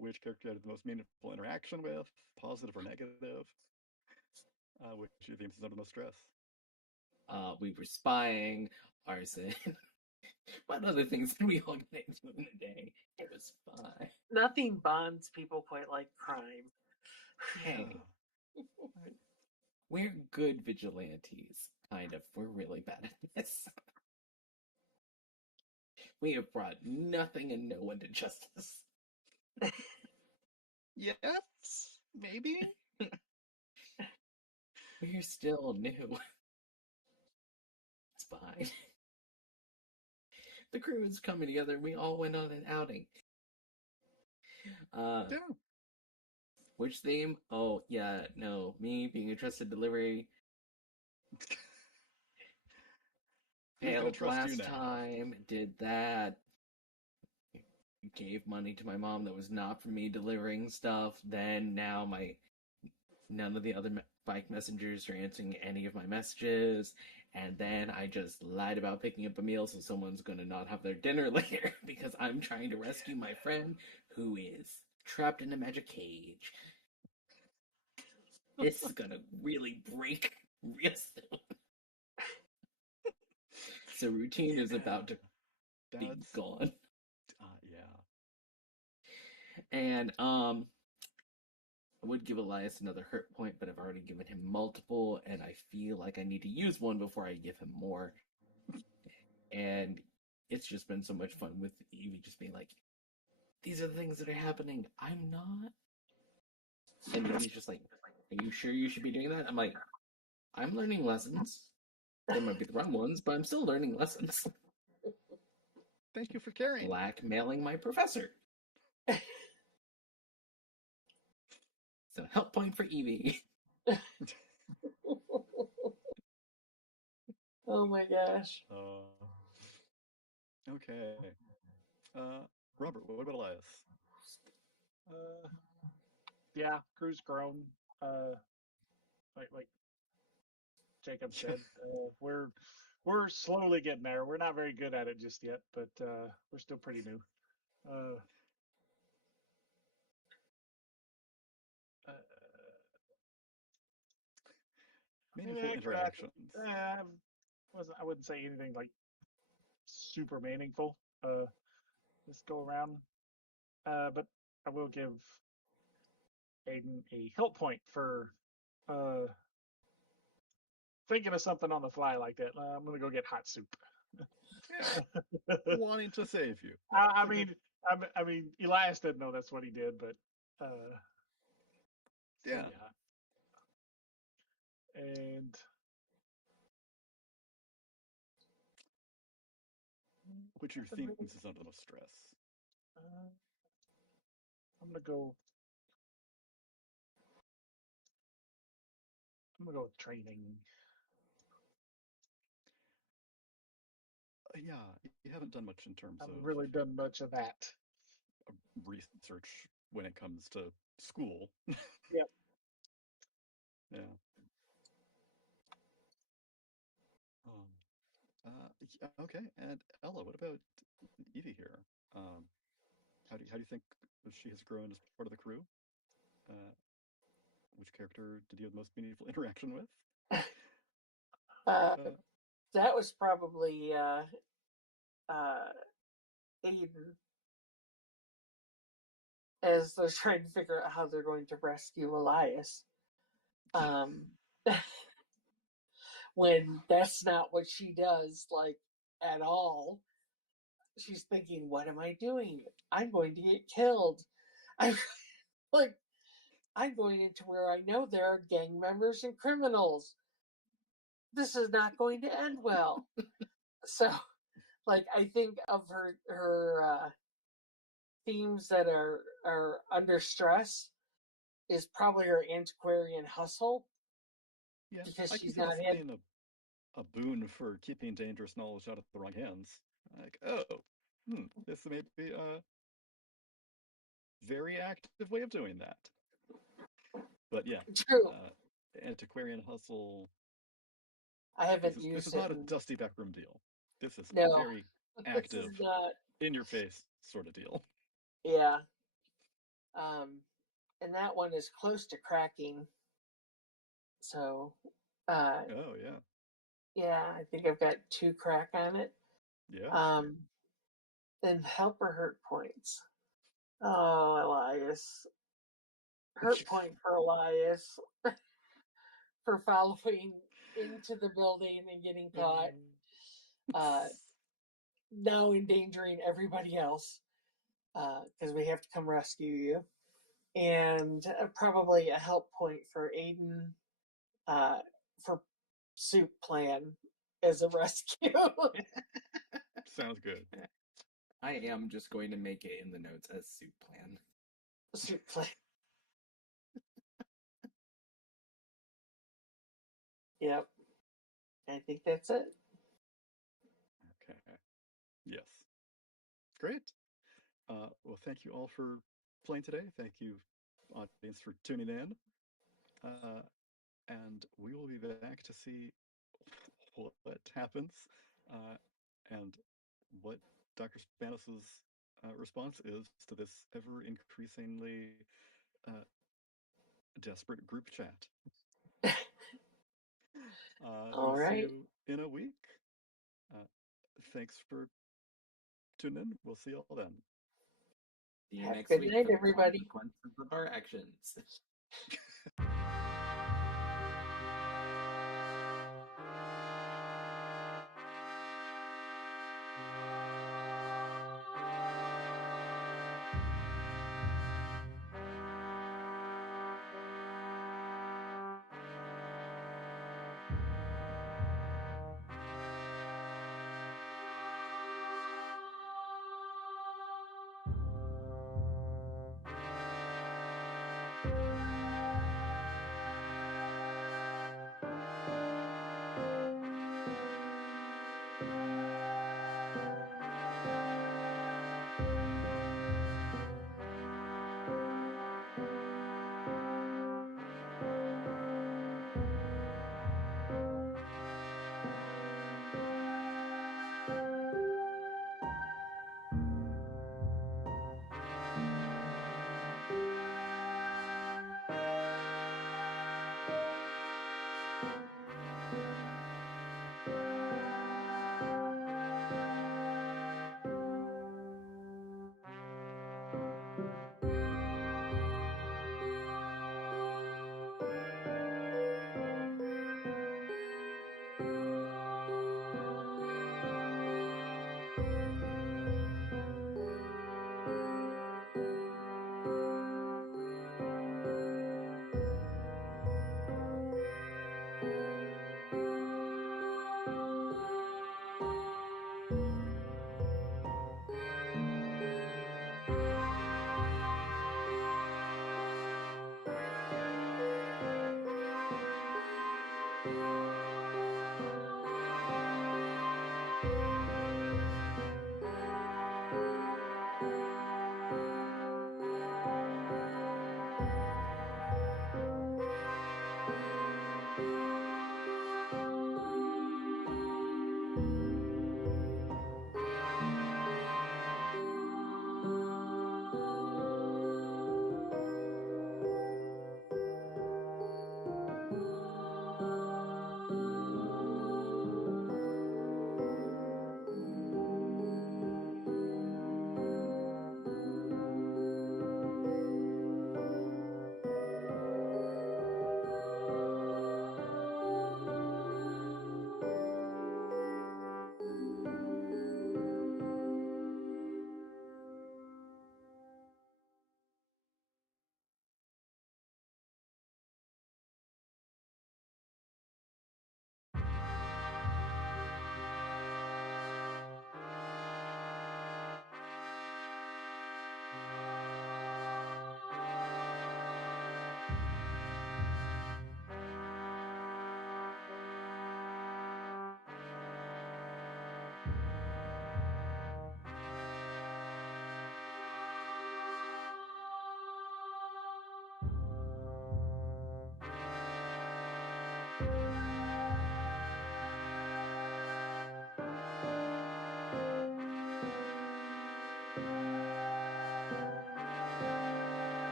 Which character had the most meaningful interaction with, positive or negative? Which of the themes is under the most stress? We were spying, arson. What other things did we all get into in a day? It was fun. Nothing bonds people quite like crime. Hey, we're good vigilantes, kind of. We're really bad at this. We have brought nothing and no one to justice. Yes, maybe. We're still new. It's fine. The crew is coming together. We all went on an outing. Yeah. Which theme? Oh, yeah, no. Me being a trusted delivery. Who's gonna Failed trust you last now? time. Did that. Gave money to my mom that was not for me delivering stuff. Then now none of the other bike messengers are answering any of my messages. And then I just lied about picking up a meal so someone's gonna not have their dinner later because I'm trying to rescue my friend who is trapped in a magic cage. This is gonna really break real soon. So routine is about to be That's gone. yeah. And I would give Elias another hurt point, but I've already given him multiple, and I feel like I need to use one before I give him more. And it's just been so much fun with Evie just being like, these are the things that are happening. I'm not. And Evie's just like, are you sure you should be doing that? I'm like, I'm learning lessons. They might be the wrong ones, but I'm still learning lessons. Thank you for caring. Blackmailing my professor. So help point for Evie. Oh my gosh. Okay. Robert, what about Elias? Yeah, crew's grown. Like Jacob said, we're slowly getting there. We're not very good at it just yet, but we're still pretty new. Meaningful interactions. I wouldn't say anything like super meaningful this go around, but I will give Aiden a help point for thinking of something on the fly like that. I'm gonna go get hot soup. Yeah. Wanting to save you. I mean, Elias didn't know that's what he did, but yeah. And which of your themes is under the most stress? I'm gonna go with training. Yeah, you haven't done much in terms I haven't of really done much of that research when it comes to school. Yep. Yeah. Okay, and Ella, what about Evie here? How do you think she has grown as part of the crew? Which character did you have the most meaningful interaction with? That was probably Aiden, as they're trying to figure out how they're going to rescue Elias. When that's not what she does, like, at all. She's thinking, what am I doing? I'm going to get killed. I'm like, I'm going into where I know there are gang members and criminals. This is not going to end well. So, like, I think of her themes that are under stress is probably her antiquarian hustle. Yeah, because I she's can not see had. this being a boon for keeping dangerous knowledge out of the wrong hands. Like, oh, This may be a very active way of doing that. But yeah, True. Antiquarian Hustle. I haven't This used is it. not a dusty backroom deal. This is No, very this active, is not. in your face sort of deal. Yeah. And that one is close to cracking. So, Oh yeah, yeah, I think I've got 2 crack on it. yeah. Then helper hurt points. Oh, Elias. Hurt point for Elias for following into the building and getting caught. Now endangering everybody else because we have to come rescue you. And probably a help point for Aiden for Soup Plan as a rescue. Sounds good. I am just going to make it in the notes as Soup Plan. Soup Plan. Yep. I think that's it. Okay. Yes. Great. Well, thank you all for playing today. Thank you, audience, for tuning in. And we will be back to see what happens and what Dr. Spanis's response is to this ever increasingly desperate group chat. All we'll see right. you in a week. Thanks for tuning in. We'll see you all then. See you Have a next good week night, for the everybody. consequences of our actions.